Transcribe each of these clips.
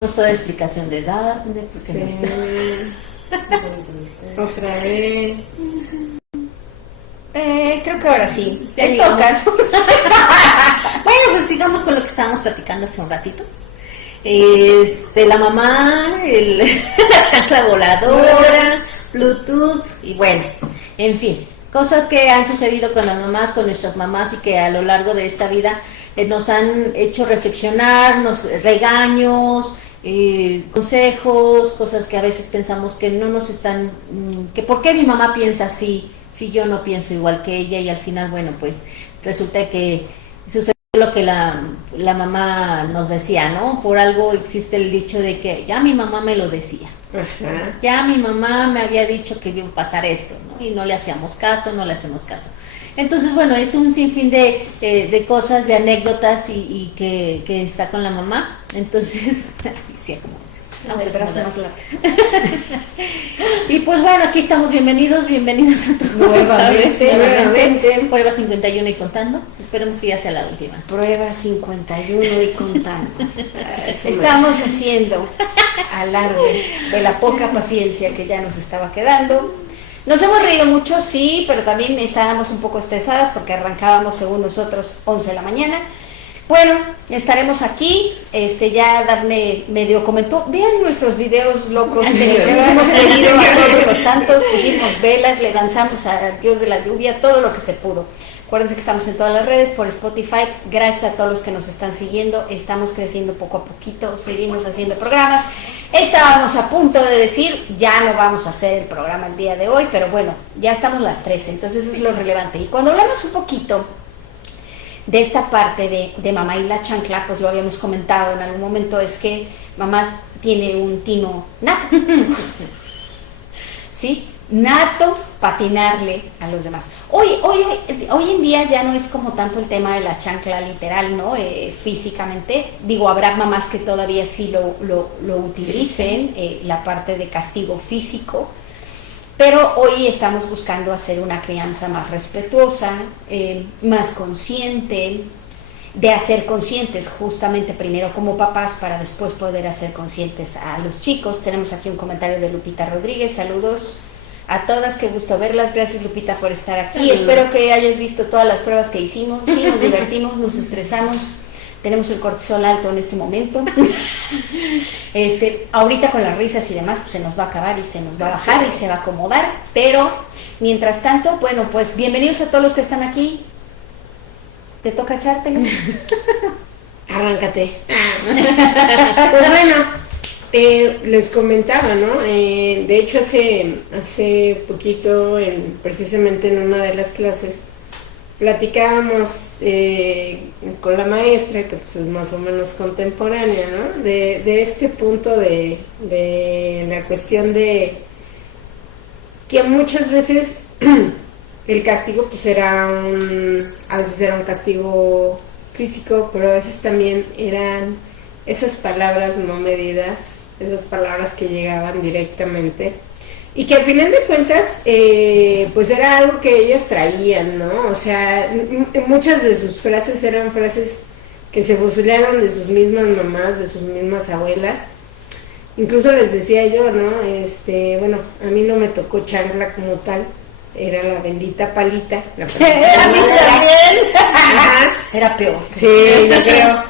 Toda explicación de Dafne, porque sí. no está. Otra vez. Creo que ahora sí. Ya En todo caso. Bueno, pues sigamos con lo que estábamos platicando hace un ratito. La mamá, la chancla voladora, Bluetooth y bueno, en fin, cosas que han sucedido con las mamás, con nuestras mamás y que a lo largo de esta vida nos han hecho reflexionar, regaños, consejos, cosas que a veces pensamos que no nos están, que por qué mi mamá piensa así, si yo no pienso igual que ella, y al final, bueno, pues resulta que sucede lo que la mamá nos decía, ¿no? Por algo existe el dicho de que ya mi mamá me lo decía. Ajá. Ya mi mamá me había dicho que iba a pasar esto, ¿no? Y no le hacíamos caso, no le hacemos caso. Entonces, bueno, es un sinfín de cosas, de anécdotas y que está con la mamá. Entonces, sí, como dices. Vamos a brazo más largo. Y pues bueno, aquí estamos, bienvenidos a todos. Nuevamente. Prueba 51 y contando. Esperemos que ya sea la última. Prueba 51 y contando. Estamos haciendo alarde de la poca paciencia que ya nos estaba quedando. Nos hemos reído mucho, sí, pero también estábamos un poco estresadas porque arrancábamos, según nosotros, 11 de la mañana. Bueno, estaremos aquí, ya Dafne medio comentó, vean nuestros videos locos, hemos pedido a todos los santos, pusimos velas, le danzamos al Dios de la lluvia, todo lo que se pudo. Acuérdense que estamos en todas las redes, por Spotify, gracias a todos los que nos están siguiendo, estamos creciendo poco a poquito, seguimos haciendo programas. Estábamos a punto de decir, ya no vamos a hacer el programa el día de hoy, pero bueno, ya estamos las 13, entonces eso es lo relevante. Y cuando hablamos un poquito de esta parte de mamá y la chancla, pues lo habíamos comentado en algún momento, es que mamá tiene un tino nato, ¿sí? Nato patinarle a los demás. Hoy en día ya no es como tanto el tema de la chancla literal, ¿no? Físicamente, digo, habrá mamás que todavía sí lo utilicen, la parte de castigo físico, pero hoy estamos buscando hacer una crianza más respetuosa, más consciente, de hacer conscientes justamente primero como papás para después poder hacer conscientes a los chicos. Tenemos aquí un comentario de Lupita Rodríguez, saludos a todas, qué gusto verlas, gracias Lupita por estar aquí. Saludos. Espero que hayas visto todas las pruebas que hicimos, sí, nos divertimos, nos estresamos. Tenemos el cortisol alto en este momento. Ahorita con las risas y demás, pues se nos va a acabar y se nos va a bajar y se va a acomodar. Pero, mientras tanto, bueno, pues bienvenidos a todos los que están aquí. ¿Te toca echártelo? Arráncate. Pues bueno, les comentaba, ¿no? De hecho, hace poquito, precisamente en una de las clases, platicábamos con la maestra, que pues es más o menos contemporánea, ¿no? De este punto de la cuestión de que muchas veces el castigo pues a veces era un castigo físico, pero a veces también eran esas palabras no medidas, esas palabras que llegaban directamente. Y que al final de cuentas, pues era algo que ellas traían, ¿no? O sea, muchas de sus frases eran frases que se fusilaron de sus mismas mamás, de sus mismas abuelas. Incluso les decía yo, ¿no? Bueno, a mí no me tocó chancla como tal, era la bendita palita. La A mí también. Ajá. Era peor. Sí, yo creo.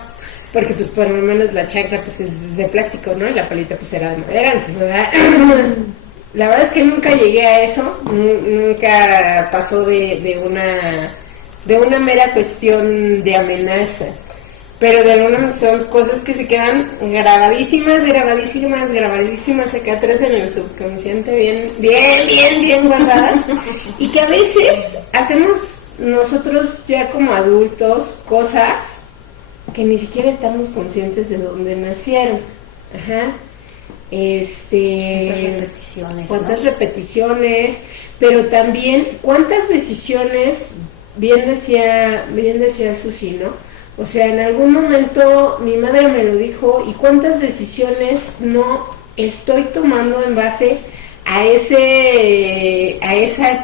Porque pues por lo menos la chancla pues es de plástico, ¿no? Y la palita pues era de madera, entonces, ¿verdad? La verdad es que nunca llegué a eso, nunca pasó de una mera cuestión de amenaza, pero de alguna son cosas que se quedan grabadísimas acá atrás en el subconsciente, bien guardadas, y que a veces hacemos nosotros ya como adultos cosas que ni siquiera estamos conscientes de dónde nacieron. Ajá. Cuántas repeticiones, pero también cuántas decisiones, bien decía Susi, ¿no? O sea, en algún momento mi madre me lo dijo, y cuántas decisiones no estoy tomando en base a esa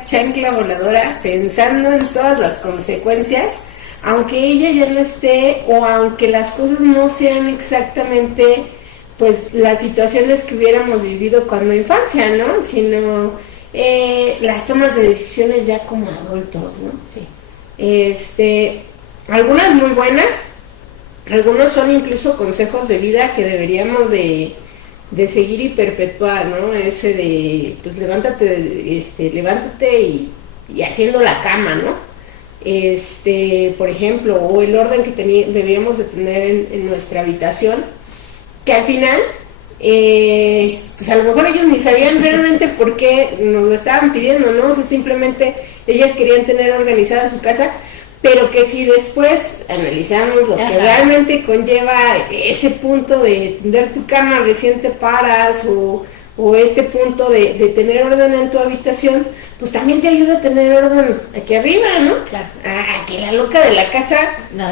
chancla voladora, pensando en todas las consecuencias, aunque ella ya no esté, o aunque las cosas no sean exactamente pues las situaciones que hubiéramos vivido cuando infancia, ¿no? Sino las tomas de decisiones ya como adultos, ¿no? Sí. Algunas muy buenas, algunos son incluso consejos de vida que deberíamos de seguir y perpetuar, ¿no? Ese de, pues levántate y haciendo la cama, ¿no? Por ejemplo, o el orden que debíamos de tener en nuestra habitación, que al final, pues a lo mejor ellos ni sabían realmente por qué nos lo estaban pidiendo, ¿no? O sea, simplemente ellas querían tener organizada su casa, pero que si después analizamos lo que realmente conlleva ese punto de tender tu cama recién te paras, o este punto de tener orden en tu habitación, pues también te ayuda a tener orden aquí arriba, ¿no? Claro. A que la loca de la casa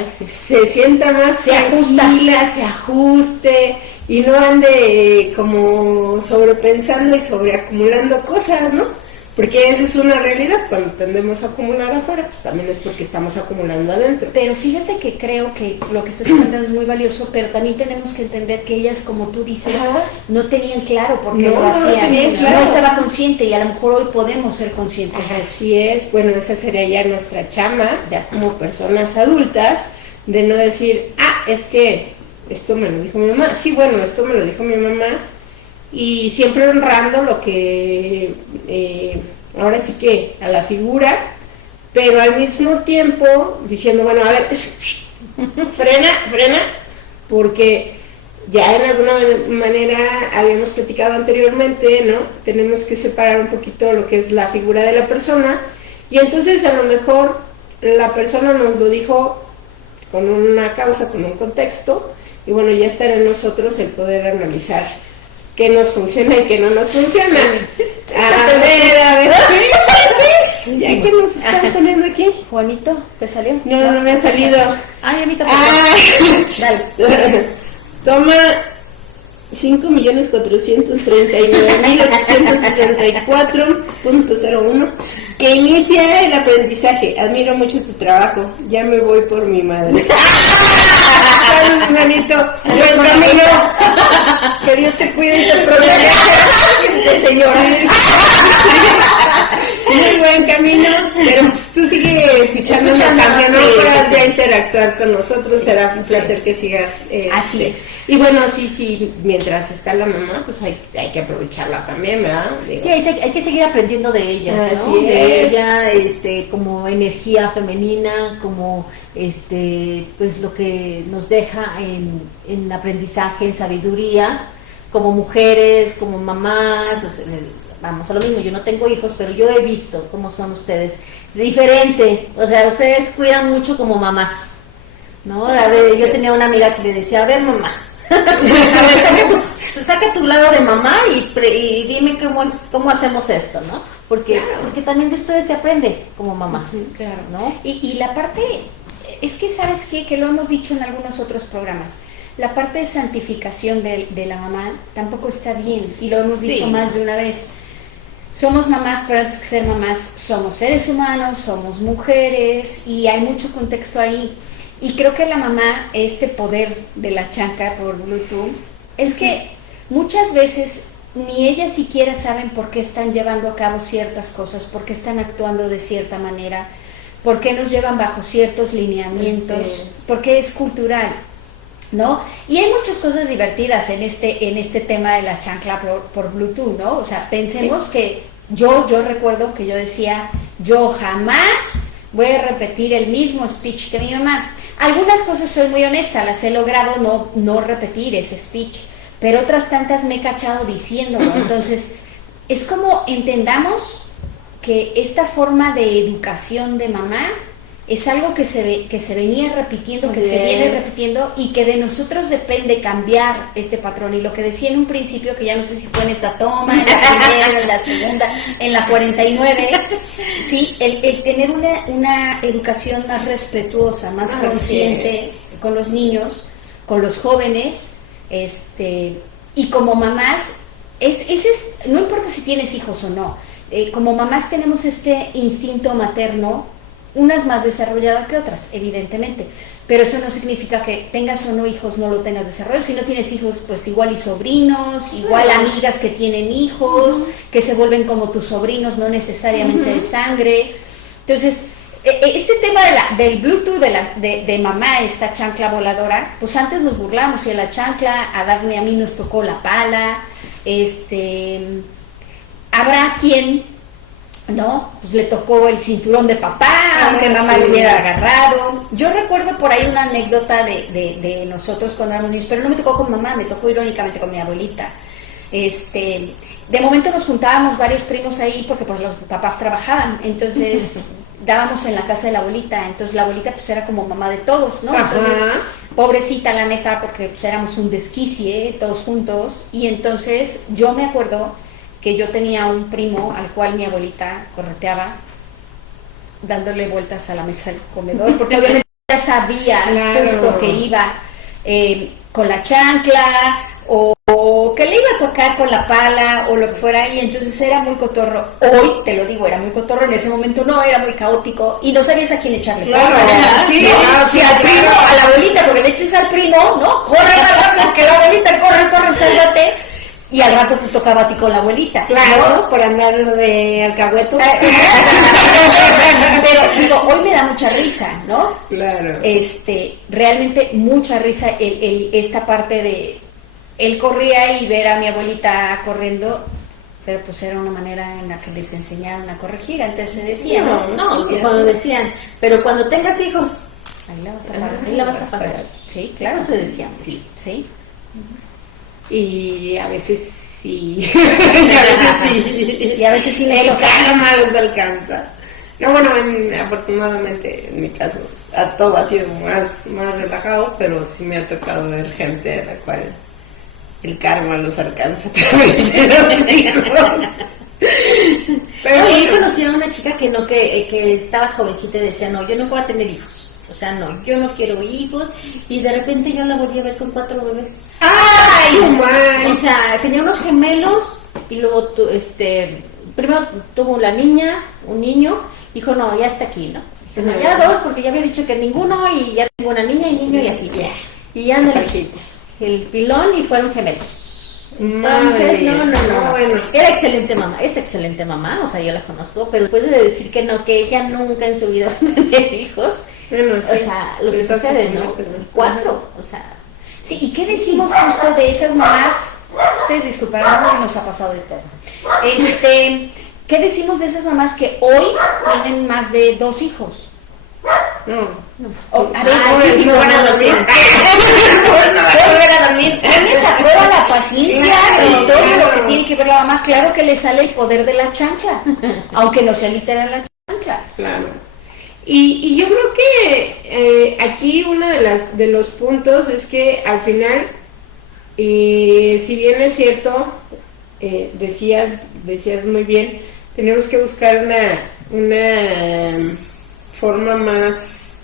Sí. se sienta más tranquila, se ajuste y no ande como sobrepensando y sobreacumulando cosas, ¿no? Porque esa es una realidad, cuando tendemos a acumular afuera, pues también es porque estamos acumulando adentro. Pero fíjate que creo que lo que estás comentando es muy valioso, pero también tenemos que entender que ellas, como tú dices, no tenían claro por qué lo hacían, no estaba consciente, y a lo mejor hoy podemos ser conscientes de eso. Así es, bueno, esa sería ya nuestra chamba, ya como personas adultas, de no decir, es que esto me lo dijo mi mamá, sí, bueno, esto me lo dijo mi mamá, y siempre honrando lo que ahora sí que a la figura, pero al mismo tiempo diciendo, bueno, a ver, frena, porque ya en alguna manera habíamos platicado anteriormente, ¿no? Tenemos que separar un poquito lo que es la figura de la persona, y entonces a lo mejor la persona nos lo dijo con una causa, con un contexto, y bueno, ya estará en nosotros el poder analizar qué nos funciona y qué no nos funciona. A ver. Sí. ¿Ya qué nos están poniendo aquí? Juanito, ¿te salió? No me ha salido. Ay, a mí tampoco. Dale. Toma 5.439.864.01 que inicia el aprendizaje. Admiro mucho tu trabajo. Ya me voy por mi madre. Salud, hermanito. Buen camino. Que Dios te cuide y te proteja. Señora. Muy buen camino, pero pues tú sigues escuchándonos también, ¿no? Para ya interactuar con nosotros, será un placer que sigas. Así es. Y bueno, sí, mientras está la mamá, pues hay que aprovecharla también, ¿verdad? Sí, hay que seguir aprendiendo de ellas, ¿no? Así De es. ella, como energía femenina, como pues lo que nos deja en aprendizaje, en sabiduría, como mujeres, como mamás, o sea, vamos a lo mismo, yo no tengo hijos, pero yo he visto cómo son ustedes, diferente, o sea, ustedes cuidan mucho como mamás, ¿no? A ver, yo tenía una amiga que le decía, a ver, mamá, a ver, saca tu lado de mamá y dime cómo hacemos esto, ¿no? Porque también de ustedes se aprende como mamás, claro, ¿no? Y la parte, es que, ¿sabes qué? Que lo hemos dicho en algunos otros programas, la parte de santificación de la mamá tampoco está bien, y lo hemos dicho más de una vez. Somos mamás, pero antes que ser mamás somos seres humanos, somos mujeres, y hay mucho contexto ahí. Y creo que la mamá, este poder de la chancla por Bluetooth, es que muchas veces ni ellas siquiera saben por qué están llevando a cabo ciertas cosas, por qué están actuando de cierta manera, por qué nos llevan bajo ciertos lineamientos, porque es cultural, ¿no? Y hay muchas cosas divertidas en este tema de la chancla por Bluetooth, ¿no? O sea, pensemos que yo recuerdo que yo decía, yo jamás voy a repetir el mismo speech que mi mamá. Algunas cosas soy muy honesta, las he logrado no repetir ese speech, pero otras tantas me he cachado diciéndolo. Entonces, es como entendamos que esta forma de educación de mamá es algo que se venía repitiendo, que se viene repitiendo, y que de nosotros depende cambiar este patrón. Y lo que decía en un principio, que ya no sé si fue en esta toma, en la primera, en la segunda, en la 49, sí, el tener una educación más respetuosa, más consciente con los niños, con los jóvenes, y como mamás, no importa si tienes hijos o no, como mamás tenemos este instinto materno unas más desarrolladas que otras, evidentemente, pero eso no significa que tengas o no hijos, no lo tengas desarrollado. Si no tienes hijos, pues igual y sobrinos, igual amigas que tienen hijos, que se vuelven como tus sobrinos, no necesariamente de sangre. Entonces, este tema del Bluetooth de mamá, esta chancla voladora, pues antes nos burlamos y a la chancla, a Dafne y a mí nos tocó la pala, habrá quien, ¿no? Pues le tocó el cinturón de papá, aunque mamá lo hubiera agarrado. Yo recuerdo por ahí una anécdota de nosotros cuando éramos niños, pero no me tocó con mamá, me tocó irónicamente con mi abuelita. De momento nos juntábamos varios primos ahí porque pues los papás trabajaban, entonces dábamos en la casa de la abuelita, entonces la abuelita pues era como mamá de todos, ¿no? Entonces, pobrecita la neta, porque pues éramos un desquicie todos juntos, y entonces yo me acuerdo que yo tenía un primo al cual mi abuelita correteaba dándole vueltas a la mesa del comedor, porque obviamente ya sabía justo que iba con la chancla o que le iba a tocar con la pala o lo que fuera, y entonces era muy cotorro. Hoy, te lo digo, era muy cotorro, en ese momento no, era muy caótico y no sabías a quién echarle culpa. Si al primo, a la abuelita, porque le eches al primo, ¿no? Corre más rápido que la abuelita, corre, sálvate. Y al rato te tocaba a ti con la abuelita. Claro, ¿no? Por andar de alcahueto. Pero digo, hoy me da mucha risa, ¿no? Claro. Realmente mucha risa esta parte de él corría y ver a mi abuelita corriendo, pero pues era una manera en la que les enseñaron a corregir. Antes se decía, cuando decían, pero cuando tengas hijos, ahí la vas a pagar. Ahí la vas a pagar. Sí, claro. Eso se decía. Sí. Y a veces sí. Y a veces sí. El karma les alcanza. No, bueno, afortunadamente en mi caso todo ha sido más relajado, pero sí me ha tocado ver gente a la cual el karma los alcanza a través de los hijos. Pero yo conocí a una chica que estaba jovencita y decía, no, yo no puedo tener hijos. O sea, no, yo no quiero hijos. Y de repente yo la volví a ver con 4 bebés. ¡Ay, man! O sea, tenía unos gemelos y luego primero tuvo la niña, un niño. Dijo, no, ya está aquí, ¿no? Dijo, no, ya 2, porque ya había dicho que ninguno y ya tengo una niña y niño y así. Y ya anda el pilón y fueron gemelos. Entonces, no. Bueno. Era excelente mamá, es excelente mamá, o sea, yo la conozco, pero puede decir que no, que ella nunca en su vida va a tener hijos. Bueno, sí. O sea, lo que sucede, ¿no? 4, o sea. Sí, ¿y qué decimos justo de esas mamás? Ustedes disculparán, hoy nos ha pasado de todo. ¿Qué decimos de esas mamás que hoy tienen más de 2 hijos? A ver, no van a dormir. ¿Quién les aprueba la paciencia y todo lo que tiene que ver la mamá? Claro que le sale el poder de la chancla, aunque no sea literal la chancla. Claro. Y yo creo que aquí uno de los puntos es que al final, si bien es cierto, decías muy bien, tenemos que buscar una forma más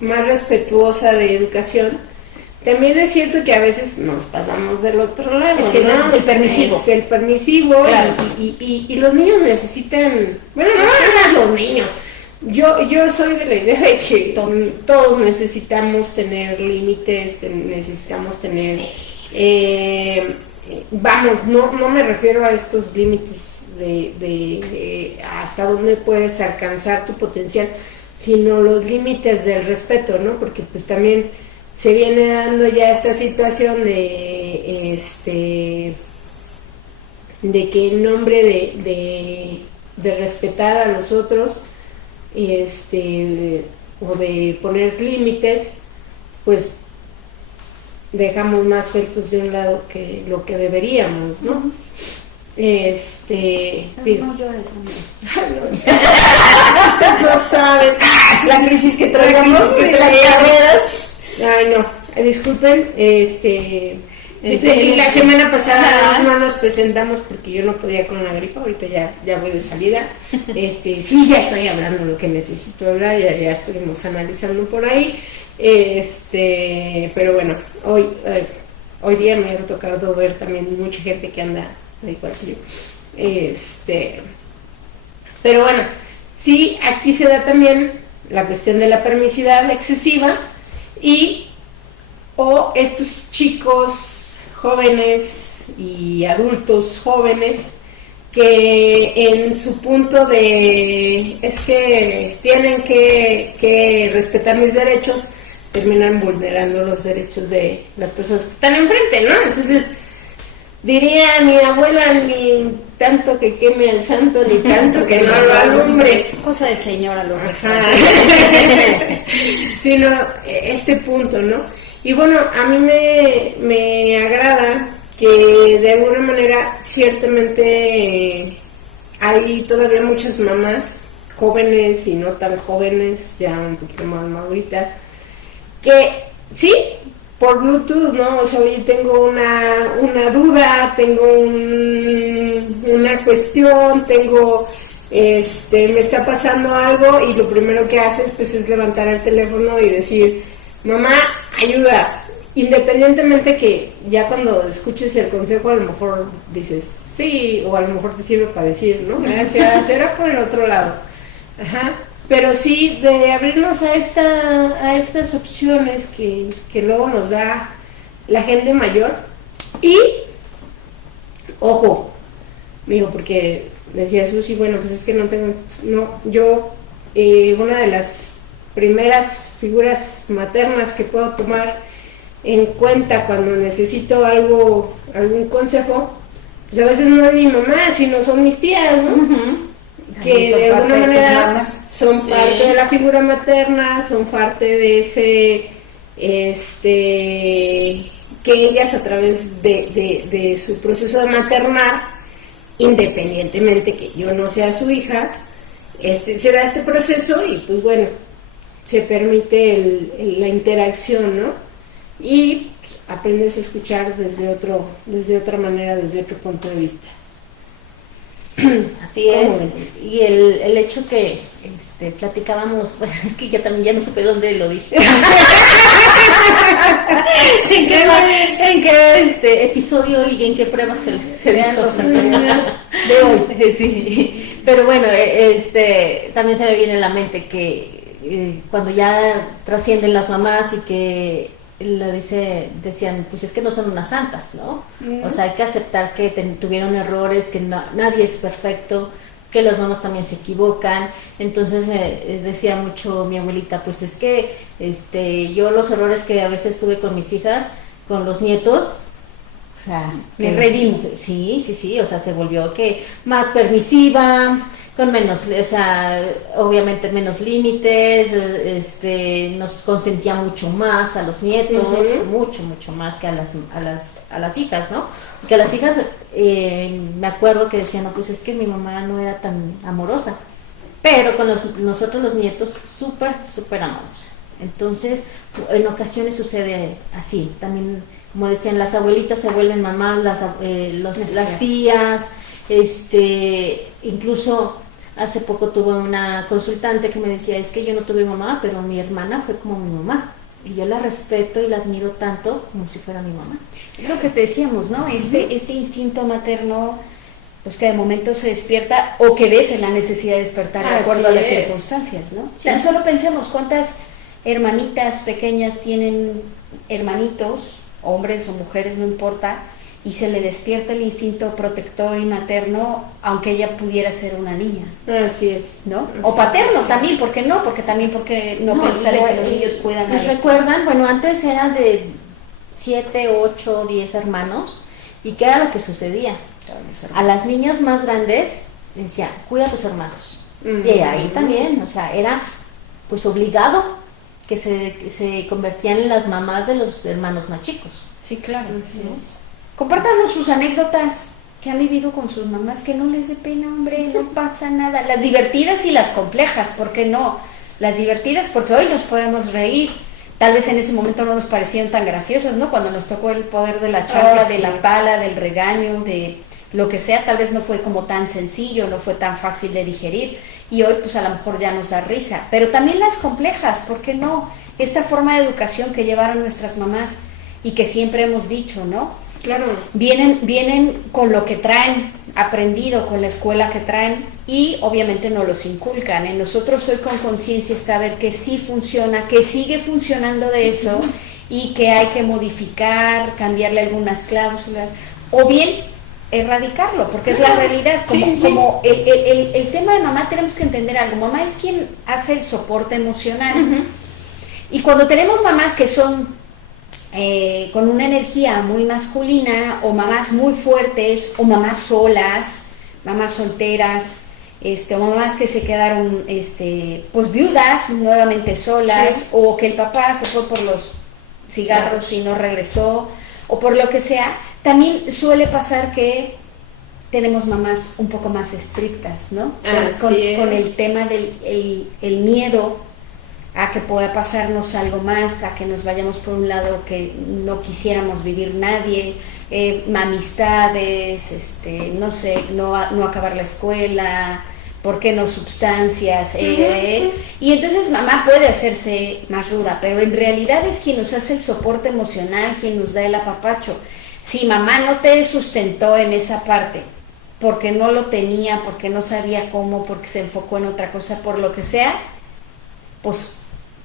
respetuosa de educación. También es cierto que a veces nos pasamos del otro lado. Es que ¿no? Es el permisivo. Es el permisivo, claro. y los niños necesitan, bueno, no los niños. Yo soy de la idea de que todos necesitamos tener límites, necesitamos tener, no me refiero a estos límites de hasta dónde puedes alcanzar tu potencial, sino los límites del respeto, ¿no? Porque pues también se viene dando ya esta situación de que en nombre de respetar a los otros o de poner límites, pues dejamos más sueltos de un lado que lo que deberíamos, ¿no? No llores, hombre. No saben la crisis que traemos de las carreras. Ay, no, disculpen, la semana pasada no nos presentamos porque yo no podía con la gripa, ahorita ya voy de salida. Sí, ya estoy hablando lo que necesito hablar, ya estuvimos analizando por ahí. Pero bueno, hoy día me ha tocado ver también mucha gente que anda igual que yo. Pero bueno, sí, aquí se da también la cuestión de la permisividad excesiva o estos chicos jóvenes y adultos jóvenes que en su punto de es que tienen que respetar mis derechos, terminan vulnerando los derechos de las personas que están enfrente, ¿no? Entonces, diría mi abuela, ni tanto que queme al santo, ni tanto que no lo alumbre. Cosa de señora, lo sino este punto, ¿no? Y bueno, a mí me agrada que de alguna manera ciertamente hay todavía muchas mamás jóvenes y no tan jóvenes, ya un poquito más maduritas, que sí, por Bluetooth, ¿no? O sea, oye, tengo una duda, tengo una cuestión, me está pasando algo, y lo primero que haces pues es levantar el teléfono y decir, mamá, ayuda. Independientemente que ya cuando escuches el consejo a lo mejor dices sí, o a lo mejor te sirve para decir, ¿no? Gracias, era por el otro lado. Ajá. Pero sí, de abrirnos a estas opciones que luego nos da la gente mayor. Y, ojo, digo, porque decía Susi, bueno, pues es que una de las primeras figuras maternas que puedo tomar en cuenta cuando necesito algún consejo, pues a veces no es mi mamá, sino son mis tías, ¿no? Uh-huh. Que de alguna manera son parte de la figura materna, son parte de ese, que ellas a través de su proceso de maternar, independientemente que yo no sea su hija, se da este proceso y pues bueno, se permite la interacción, ¿no? Y aprendes a escuchar desde otra manera, desde otro punto de vista. Así es. Y el hecho que platicábamos, bueno, es que ya no supe dónde lo dije. ¿En qué episodio y en qué pruebas se vean los anteriores de hoy? Sí. Pero bueno, también se me viene a la mente que cuando ya trascienden las mamás y que decían, pues es que no son unas santas, ¿no? O sea, hay que aceptar que tuvieron errores, que nadie es perfecto, que las mamás también se equivocan. Entonces me decía mucho mi abuelita, pues es que yo los errores que a veces tuve con mis hijas, con los nietos, o sea, me redimo. Sí, o sea, se volvió que más permisiva, con menos, o sea, obviamente menos límites, nos consentía mucho más a los nietos, mucho más que a las hijas, ¿no? Porque a las hijas, me acuerdo que decían, no, pues es que mi mamá no era tan amorosa, pero con nosotros los nietos, súper amorosa. Entonces, en ocasiones sucede así, también, como decían, las abuelitas se vuelven mamás, las tías, incluso hace poco tuve una consultante que me decía, es que yo no tuve mamá, pero mi hermana fue como mi mamá, y yo la respeto y la admiro tanto como si fuera mi mamá. Es lo que te decíamos, ¿no? Este instinto materno, pues que de momento se despierta o que ves en la necesidad de despertar de acuerdo a las circunstancias, ¿no? Sí. Tan solo pensemos cuántas hermanitas pequeñas tienen hermanitos, hombres o mujeres, no importa, y se le despierta el instinto protector y materno, aunque ella pudiera ser una niña. Así es. ¿No? O paterno también, ¿por qué no? Porque no pensar en que los niños puedan... ¿Recuerdan? Bueno, antes era de 7, 8, 10 hermanos, ¿y qué era lo que sucedía? A las niñas más grandes decía, cuida a tus hermanos. Y ahí también, o sea, era pues obligado que se convertían en las mamás de los hermanos más chicos. Sí, claro. Compártanos sus anécdotas que han vivido con sus mamás, que no les dé pena, hombre, no pasa nada. Las divertidas y las complejas, ¿por qué no? Las divertidas porque hoy nos podemos reír. Tal vez en ese momento no nos parecían tan graciosas, ¿no? Cuando nos tocó el poder de la chancla, de la pala, del regaño, de lo que sea, tal vez no fue como tan sencillo, no fue tan fácil de digerir. Y hoy pues a lo mejor ya nos da risa. Pero también las complejas, ¿por qué no? Esta forma de educación que llevaron nuestras mamás y que siempre hemos dicho, ¿no? Claro. Vienen con lo que traen aprendido, con la escuela que traen, y obviamente no los inculcan. En nosotros hoy con conciencia está a ver que sí funciona, que sigue funcionando de eso, y que hay que modificar, cambiarle algunas cláusulas, o bien erradicarlo, porque es la realidad. Como el tema de mamá, tenemos que entender algo. Mamá es quien hace el soporte emocional. Y cuando tenemos mamás que son con una energía muy masculina, o mamás muy fuertes, o mamás solas, mamás solteras, o mamás que se quedaron pues viudas, nuevamente solas, o que el papá se fue por los cigarros y no regresó, o por lo que sea, también suele pasar que tenemos mamás un poco más estrictas, ¿no? Con el tema del el miedo a que pueda pasarnos algo más, a que nos vayamos por un lado que no quisiéramos vivir nadie, amistades, no sé, no acabar la escuela, ¿por qué no sustancias? Y entonces mamá puede hacerse más ruda, pero en realidad es quien nos hace el soporte emocional, quien nos da el apapacho. Si mamá no te sustentó en esa parte, porque no lo tenía, porque no sabía cómo, porque se enfocó en otra cosa, por lo que sea, pues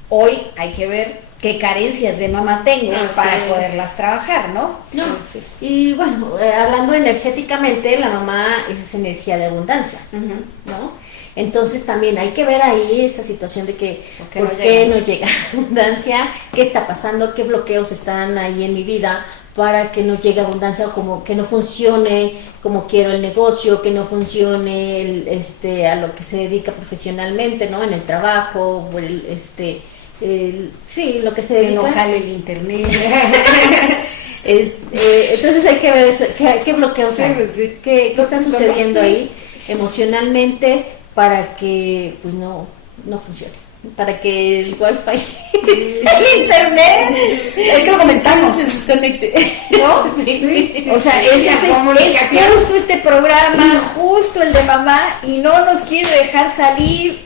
hoy hay que ver qué carencias de mamá tengo para poderlas trabajar, ¿no? Y bueno, hablando energéticamente, la mamá es energía de abundancia, ¿no? Entonces también hay que ver ahí esa situación de que ¿por qué no llega abundancia? ¿Qué está pasando? ¿Qué bloqueos están ahí en mi vida para que no llegue abundancia, o como que no funcione como quiero el negocio, que no funcione a lo que se dedica profesionalmente, ¿no? En el trabajo, por lo que se dedica. No jale el internet. Entonces hay que ver eso, qué bloqueos hay, qué está sucediendo ahí emocionalmente para que pues no funcione, para que el wifi, el internet, es que lo comentamos, ¿no? O sea, es justo este programa, justo el de mamá, y no nos quiere dejar salir.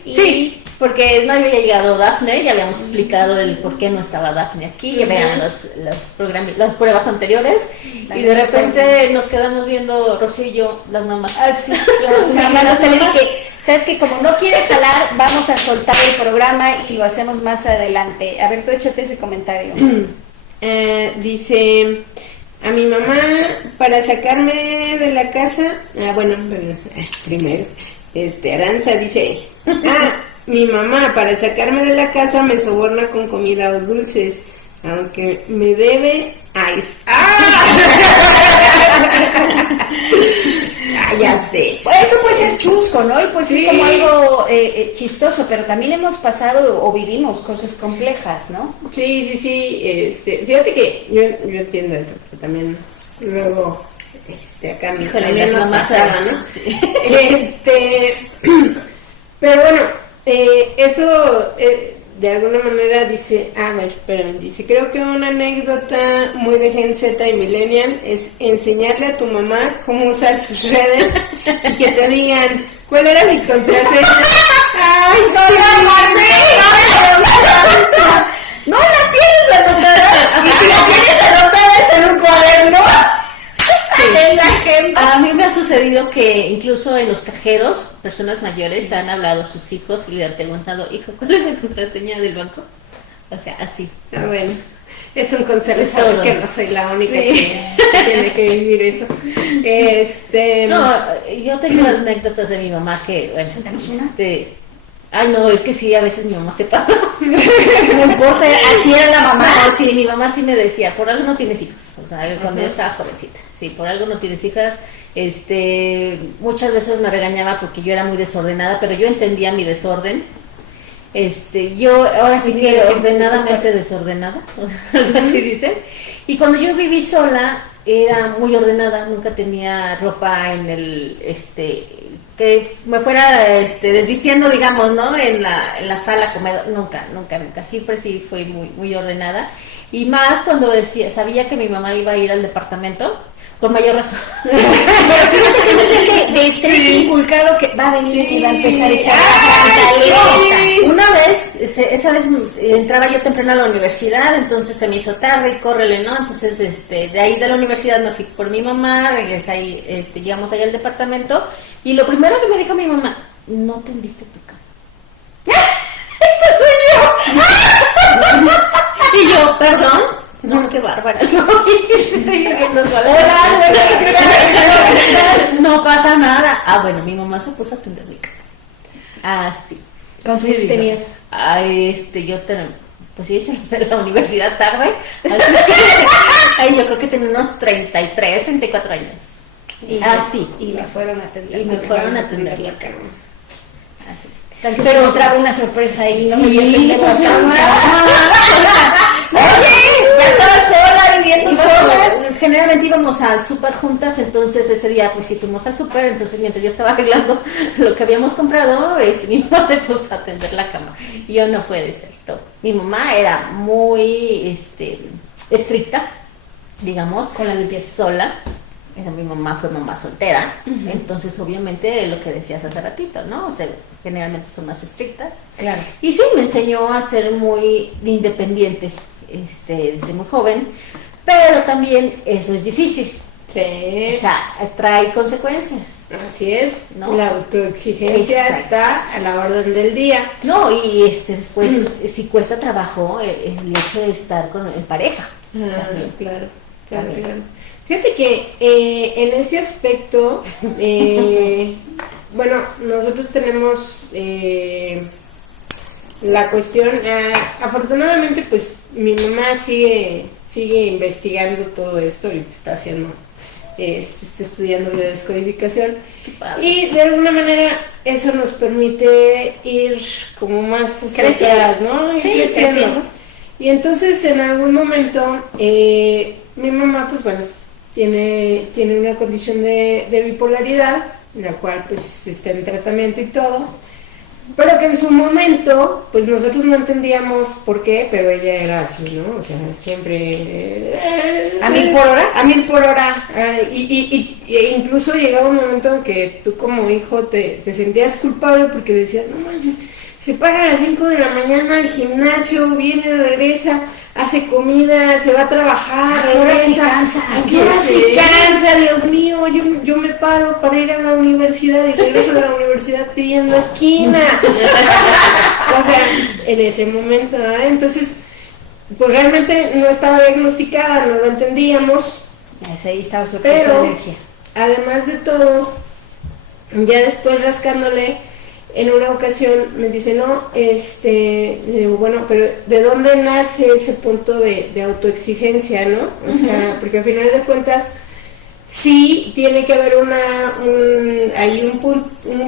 Porque no había llegado Dafne, ya habíamos explicado el por qué no estaba Dafne aquí, ya vean las pruebas anteriores, y de repente nos quedamos viendo Rocío y yo, las mamás. Así, las mamás tenemos que, sabes que como no quiere jalar, vamos a soltar el programa y lo hacemos más adelante. A ver, tú échate ese comentario. Dice, a mi mamá, para sacarme de la casa, primero, Aranza dice, mi mamá, para sacarme de la casa, me soborna con comida o dulces, aunque me debe ice. Ya sé. Pues eso puede ser chusco, ¿no? Y pues sí, como algo chistoso, pero también hemos pasado o vivimos cosas complejas, ¿no? Sí. Fíjate que yo entiendo eso, pero también luego acá también nos pasaba, ¿no? Pero bueno, eso de alguna manera dice, dice, creo que una anécdota muy de Gen Z y Millennial es enseñarle a tu mamá cómo usar sus redes y que te digan, ¿cuál era mi contraseña? ¡Ay, sí! ¡No la tienes anotada! Y si la tienes anotada es en un cuaderno. A mí me ha sucedido que incluso en los cajeros, personas mayores han hablado a sus hijos y le han preguntado, hijo, ¿cuál es la contraseña del banco? O sea, así. Bueno, es un consuelo saber que no soy la única que tiene que vivir eso. No, yo tengo anécdotas de mi mamá que, bueno, cuéntanos una. Ay, no, es que sí, a veces mi mamá se pasa. No importa, así era la mamá. No, sí, mi mamá sí me decía, por algo no tienes hijos. O sea, cuando yo estaba jovencita, sí, por algo no tienes hijas. Muchas veces me regañaba porque yo era muy desordenada, pero yo entendía mi desorden. Yo ahora sí que ordenadamente desordenada, algo así dicen. Y cuando yo viví sola, era muy ordenada, nunca tenía ropa en el, que me fuera desvistiendo, digamos, ¿no? En la sala comedor, nunca, siempre sí fui muy, muy ordenada. Y más cuando sabía que mi mamá iba a ir al departamento, por mayor razón. De estrés inculcado que va a venir y va a empezar a echar la Una vez, esa vez entraba yo temprano a la universidad, entonces se me hizo tarde, córrele, ¿no? Entonces, de ahí de la universidad me fui por mi mamá, regresé ahí, llegamos ahí al departamento, y lo primero que me dijo mi mamá, no tendiste tu cama. ¡Ese soy yo! Y yo, perdón. No, qué bárbara. No, estoy viviendo sola. No pasa nada. Ah, bueno, mi mamá se puso a atender mi cama. Ah, sí. ¿Cuántos años tenías? Ah, pues yo hice la universidad tarde. Así es que, yo creo que tenía unos 33, 34 años. Sí. Y me fueron a atender. Y me fueron a atender la cama. Así. Pero otra una sorpresa ahí, ¿no? Sí, pues ya estaba sola, viviendo sola. Generalmente íbamos al súper juntas, entonces ese día pues sí fuimos al súper, entonces mientras yo estaba arreglando lo que habíamos comprado, mi mamá me puso a atender la cama. Y yo, no puede ser, no. Mi mamá era muy estricta, digamos, con la limpieza sola. Mi mamá fue mamá soltera, entonces obviamente lo que decías hace ratito, ¿no? O sea, generalmente son más estrictas. Claro. Y sí, me enseñó a ser muy independiente desde muy joven, pero también eso es difícil. Sí. O sea, trae consecuencias. Así es, ¿no? La autoexigencia está a la orden del día. No, y después sí cuesta trabajo el hecho de estar en pareja. Claro. Fíjate que en ese aspecto, bueno, nosotros tenemos la cuestión, afortunadamente pues mi mamá sigue investigando todo esto, ahorita está haciendo, está estudiando biodescodificación, y de alguna manera eso nos permite ir como más hacia atrás, ¿no? Ir creciendo. Y entonces en algún momento mi mamá pues bueno, tiene una condición de bipolaridad, la cual pues está en tratamiento y todo, pero que en su momento pues nosotros no entendíamos por qué, pero ella era así, ¿no? O sea, siempre ¿a 1000 por hora? A 1000 por hora. E incluso llegaba un momento en que tú como hijo te sentías culpable porque decías, no manches, se para a las 5 de la mañana al gimnasio, viene, regresa, hace comida, se va a trabajar, regresa. ¿A qué hora se cansa? Dios mío, yo me paro para ir a la universidad y regreso de la universidad pidiendo esquina. O sea, en ese momento, ¿verdad? Entonces, pues realmente no estaba diagnosticada, no lo entendíamos. Ahí estaba su exceso de energía. Además de todo, ya después rascándole, en una ocasión me dice, no, digo, bueno, pero ¿de dónde nace ese punto de autoexigencia, no? O sea, porque al final de cuentas sí tiene que haber un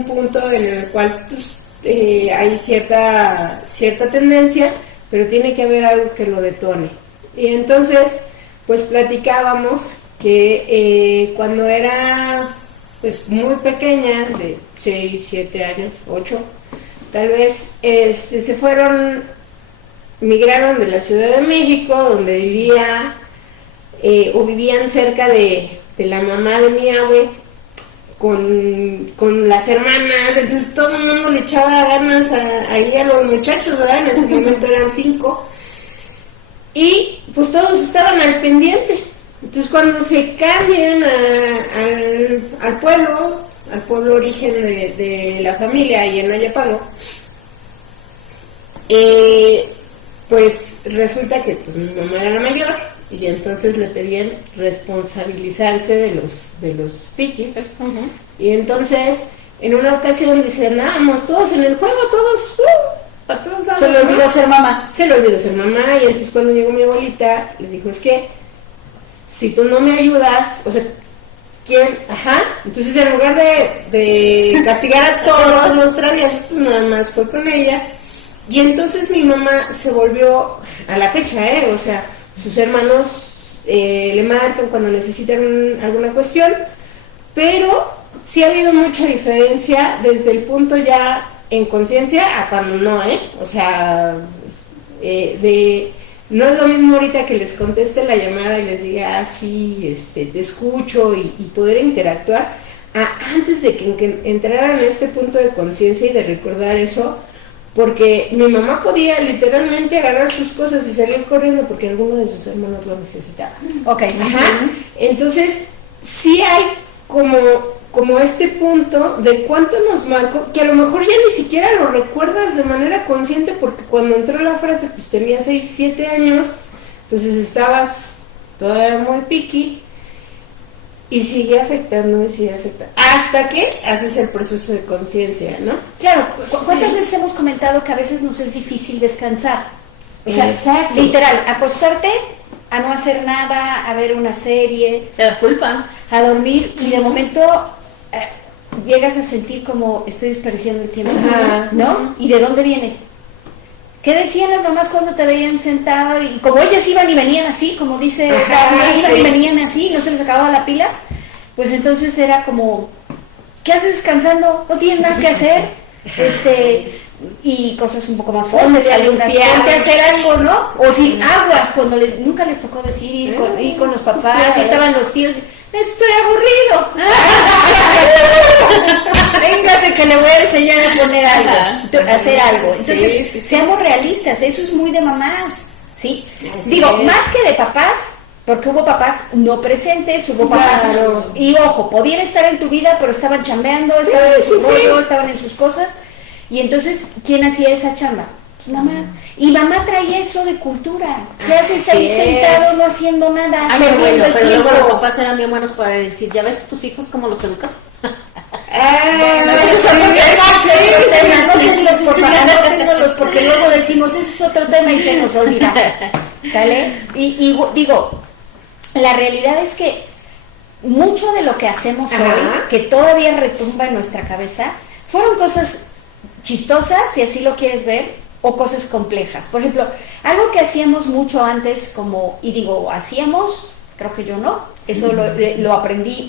punto en el cual pues, hay cierta tendencia, pero tiene que haber algo que lo detone. Y entonces, pues platicábamos que cuando era pues muy pequeña, de 6, 7 años, 8, tal vez migraron de la Ciudad de México, donde vivía, o vivían cerca de la mamá de mi abue, con las hermanas, entonces todo el mundo le echaba ganas ahí a los muchachos, ¿verdad? En ese momento eran 5, y pues todos estaban al pendiente. Entonces cuando se cambian al pueblo origen de la familia y en Ayapango, pues resulta que pues mi mamá era la mayor y entonces le pedían responsabilizarse de los piquis. Y entonces en una ocasión dicen, vamos todos en el juego, todos para todos lados. Se le olvidó ser mamá. Se le olvidó ser mamá, y entonces cuando llegó mi abuelita le dijo, es que si tú no me ayudas, o sea, ¿quién? Entonces en lugar de castigar a todos los traviesos, pues nada más fue con ella. Y entonces mi mamá se volvió, a la fecha, o sea, sus hermanos le marcan cuando necesitan alguna cuestión, pero sí ha habido mucha diferencia desde el punto ya en conciencia a cuando no, o sea, de No es lo mismo ahorita que les conteste la llamada y les diga, sí, te escucho y poder interactuar, antes de que entraran en este punto de conciencia y de recordar eso, porque mi mamá podía literalmente agarrar sus cosas y salir corriendo porque alguno de sus hermanos lo necesitaba. Ok. Ajá. Entonces, sí hay como este punto de cuánto nos marcó, que a lo mejor ya ni siquiera lo recuerdas de manera consciente, porque cuando entró la frase, pues tenía 6, 7 años, entonces estabas todavía muy piqui, y sigue afectando, hasta que haces el proceso de conciencia, ¿no? Claro, ¿cuántas veces hemos comentado que a veces nos es difícil descansar? O sea, exacto. Literal, acostarte, a no hacer nada, a ver una serie, Te da culpa. a dormir, y de momento llegas a sentir como estoy desperdiciando el tiempo, Ajá. ¿no? ¿Y de dónde viene? ¿Qué decían las mamás cuando te veían sentado? Y como ellas iban y venían así, como dice Daphne, iban y venían así, no se les acababa la pila, pues entonces era como, ¿qué haces descansando? ¿No tienes nada que hacer? Y cosas un poco más fuertes, algunas, ponte a hacer algo, ¿no? O si aguas, cuando nunca les tocó decir ir con los papás, y estaban los tíos, estoy aburrido. Véngase que le voy a enseñar a poner algo, a hacer algo. Entonces, seamos realistas, eso es muy de mamás, ¿sí? Digo, más que de papás, porque hubo papás no presentes, hubo papás, y ojo, podían estar en tu vida, pero estaban chambeando, estaban en su rollo, estaban en sus cosas. Y entonces, ¿quién hacía esa chamba? Pues mamá. Y mamá traía eso de cultura. ¿Qué haces ahí sentado no haciendo nada? Ay, perdiendo bueno, el pero tiempo? luego los papás eran bien buenos para decir, ¿ya ves tus hijos cómo los educas? Anótenlos porque luego decimos, ese es otro tema y se nos olvida. ¿Sale? Y digo, la realidad es que mucho de lo que hacemos hoy, que todavía retumba en nuestra cabeza, fueron cosas chistosas, si así lo quieres ver, o cosas complejas. Por ejemplo, algo que hacíamos mucho antes, hacíamos, creo que yo no, eso lo aprendí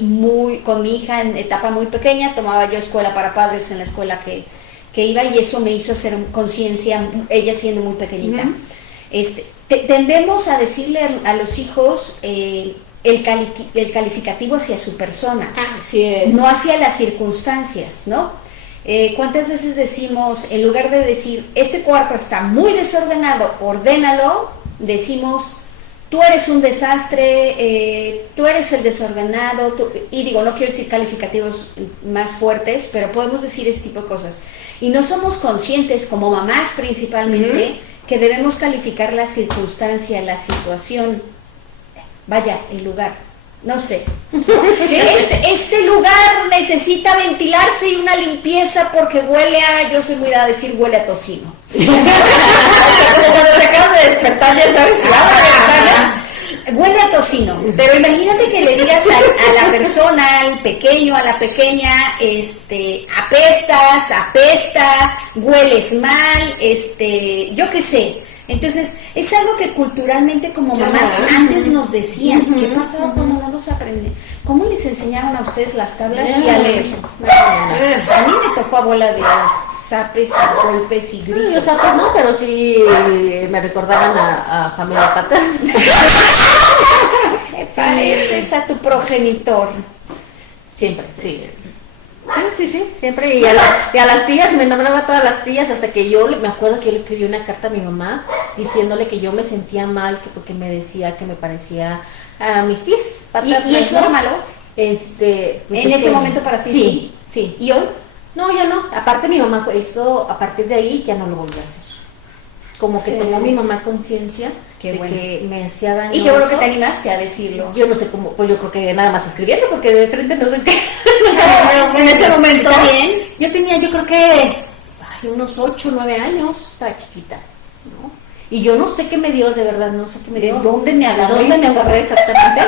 con mi hija en etapa muy pequeña, tomaba yo escuela para padres en la escuela que iba, y eso me hizo hacer conciencia, ella siendo muy pequeñita. Tendemos a decirle a los hijos el calificativo hacia su persona, así es, no hacia las circunstancias, ¿no? ¿Cuántas veces decimos, en lugar de decir, este cuarto está muy desordenado, ordénalo, decimos, tú eres un desastre, tú eres el desordenado, y digo, no quiero decir calificativos más fuertes, pero podemos decir este tipo de cosas. Y no somos conscientes, como mamás principalmente, que debemos calificar la circunstancia, la situación, vaya, el lugar. No sé. Este lugar necesita ventilarse y una limpieza porque yo soy muy dada a decir huele a tocino. Cuando te acabas de despertar, ya sabes, huele a tocino. Pero imagínate que le digas a la persona, al pequeño, a la pequeña, apesta, hueles mal, yo qué sé. Entonces, es algo que culturalmente como mamás antes nos decían. ¿Qué pasaba cuando no los aprendí? ¿Cómo les enseñaron a ustedes las tablas y a leer? A mí me tocó abuela de zapes y golpes y gritos. Yo zapes no, pero sí me recordaban a familia paterna. Pareces a tu progenitor. Siempre, sí. Sí, siempre. Y a las tías, me nombraba a todas las tías, hasta que yo me acuerdo que yo le escribí una carta a mi mamá diciéndole que yo me sentía mal, que porque me decía que me parecía a mis tías. ¿Y eso era malo? Pues en ese momento para ti. Sí. ¿Y hoy? No, ya no. Aparte mi mamá fue esto, a partir de ahí ya no lo volvió a hacer. Como que tomó mi mamá conciencia de que me hacía daño. Y qué bueno que te animaste a decirlo. Yo no sé cómo, pues yo creo que nada más escribiendo, porque de frente no sé qué. En ese momento. ¿Está bien? Yo tenía, yo creo que unos 8 o 9 años, estaba chiquita, ¿no? Y yo no sé qué me dio, de verdad, no sé qué me dio. ¿De dónde me agarré? ¿De dónde me agarré exactamente?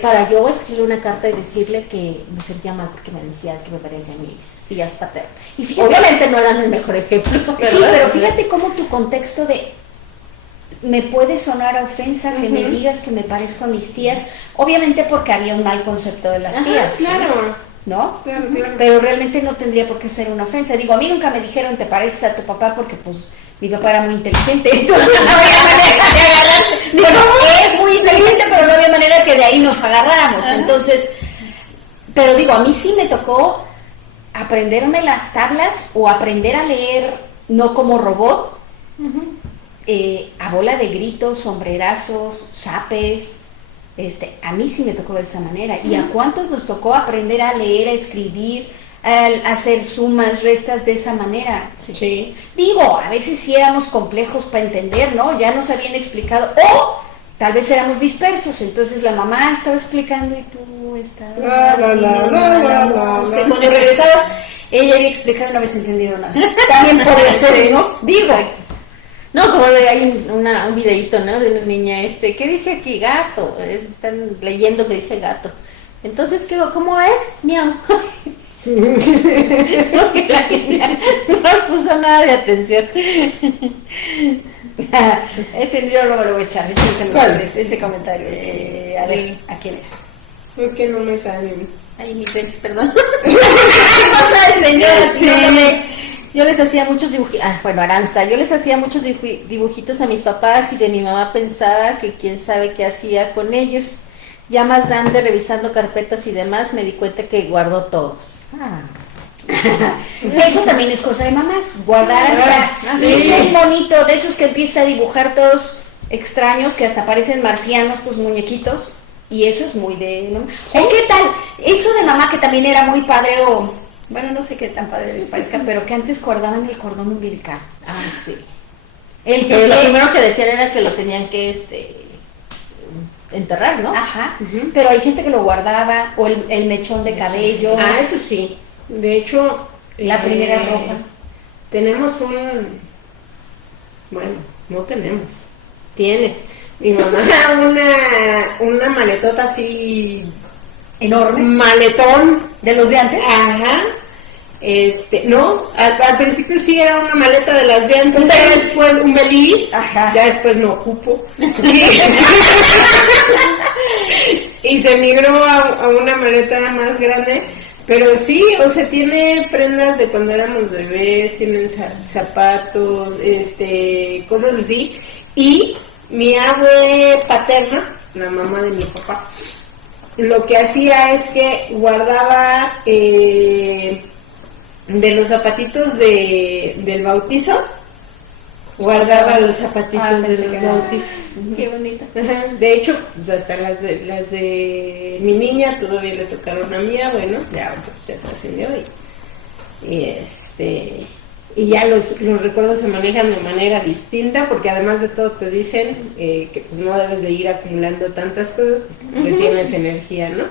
Para yo escribir una carta y decirle que me sentía mal porque me decía que me parecían mis tías paternas. Y fíjate, obviamente no eran el mejor ejemplo, ¿verdad? Sí, pero fíjate cómo tu contexto de me puede sonar a ofensa que me digas que me parezco a mis tías, obviamente porque había un mal concepto de las tías. Claro. ¿no? Claro. Pero realmente no tendría por qué ser una ofensa. Digo, a mí nunca me dijeron te pareces a tu papá porque pues mi papá era muy inteligente, entonces no había manera de agarrarse. Digo, no, es muy inteligente, pero no había manera que de ahí nos agarráramos. Entonces, pero digo, a mí sí me tocó aprenderme las tablas o aprender a leer no como robot, a bola de gritos, sombrerazos, zapes. A mí sí me tocó de esa manera. ¿Y a cuántos nos tocó aprender a leer, a escribir, a hacer sumas, restas de esa manera? Sí. Digo, a veces sí éramos complejos para entender, ¿no? Ya nos habían explicado, o tal vez éramos dispersos, entonces la mamá estaba explicando y tú estabas que cuando regresabas, ella había explicado y no habías entendido nada. También podía ser, ¿no? Digo. Exacto. No, como hay un videíto, ¿no? De una niña, ¿qué dice aquí? Gato. Están leyendo que dice gato. Entonces, ¿cómo es? Miau. Porque la niña no puso nada de atención. Ese yo no me lo voy a echar. Ese comentario. A ver, ¿a quién era? Es que no me salen. Ay, mis ex, perdón. No sabes, señora, si no Yo les hacía muchos dibujitos, Aranza, yo les hacía muchos dibujitos a mis papás y de mi mamá pensaba que quién sabe qué hacía con ellos. Ya más grande, revisando carpetas y demás, me di cuenta que guardó todos. Eso también es cosa de mamás, guardar hasta un monito de esos que empieza a dibujar todos extraños, que hasta parecen marcianos tus muñequitos, y eso es muy de mamá. ¿Sí? ¿O qué tal? Eso de mamá que también era muy padre, o bueno, no sé qué tan padre les parezca, pero que antes guardaban el cordón umbilical. Ah, sí. Lo primero que decían era que lo tenían que enterrar, ¿no? Ajá. Pero hay gente que lo guardaba, o el mechón de cabello. Ah, eso sí. De hecho, la primera ropa. Tenemos no tenemos. Tiene mi mamá una maletota así enorme. Maletón. ¿De los de antes? Ajá. No, al principio sí era una maleta de las de antes, ya después un beliz, ajá. Ya después no ocupo. Y se migró a una maleta más grande, pero sí, o sea, tiene prendas de cuando éramos bebés, tienen zapatos, cosas así. Y mi abue paterna, la mamá de mi papá, lo que hacía es que guardaba de los zapatitos del bautizo, guardaba los zapatitos de los bautizos. Qué bonita. De hecho, pues hasta las de mi niña todavía le tocaron a mía, bueno, ya se trascendió y ya los recuerdos se manejan de manera distinta, porque además de todo te dicen que pues no debes de ir acumulando tantas cosas porque tienes energía, ¿no?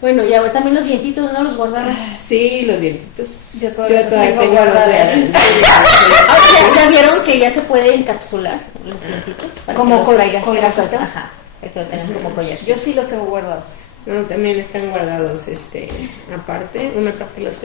Bueno, y ahora también los dientitos, ¿no? Los guardaba. Sí, los dientitos. Yo todavía tengo guardados. ¿Ya vieron que ya se puede encapsular los dientitos? Como con la gafita. Ajá, que lo tengan como collar. Yo sí los tengo guardados. No, también están guardados, aparte. Una parte los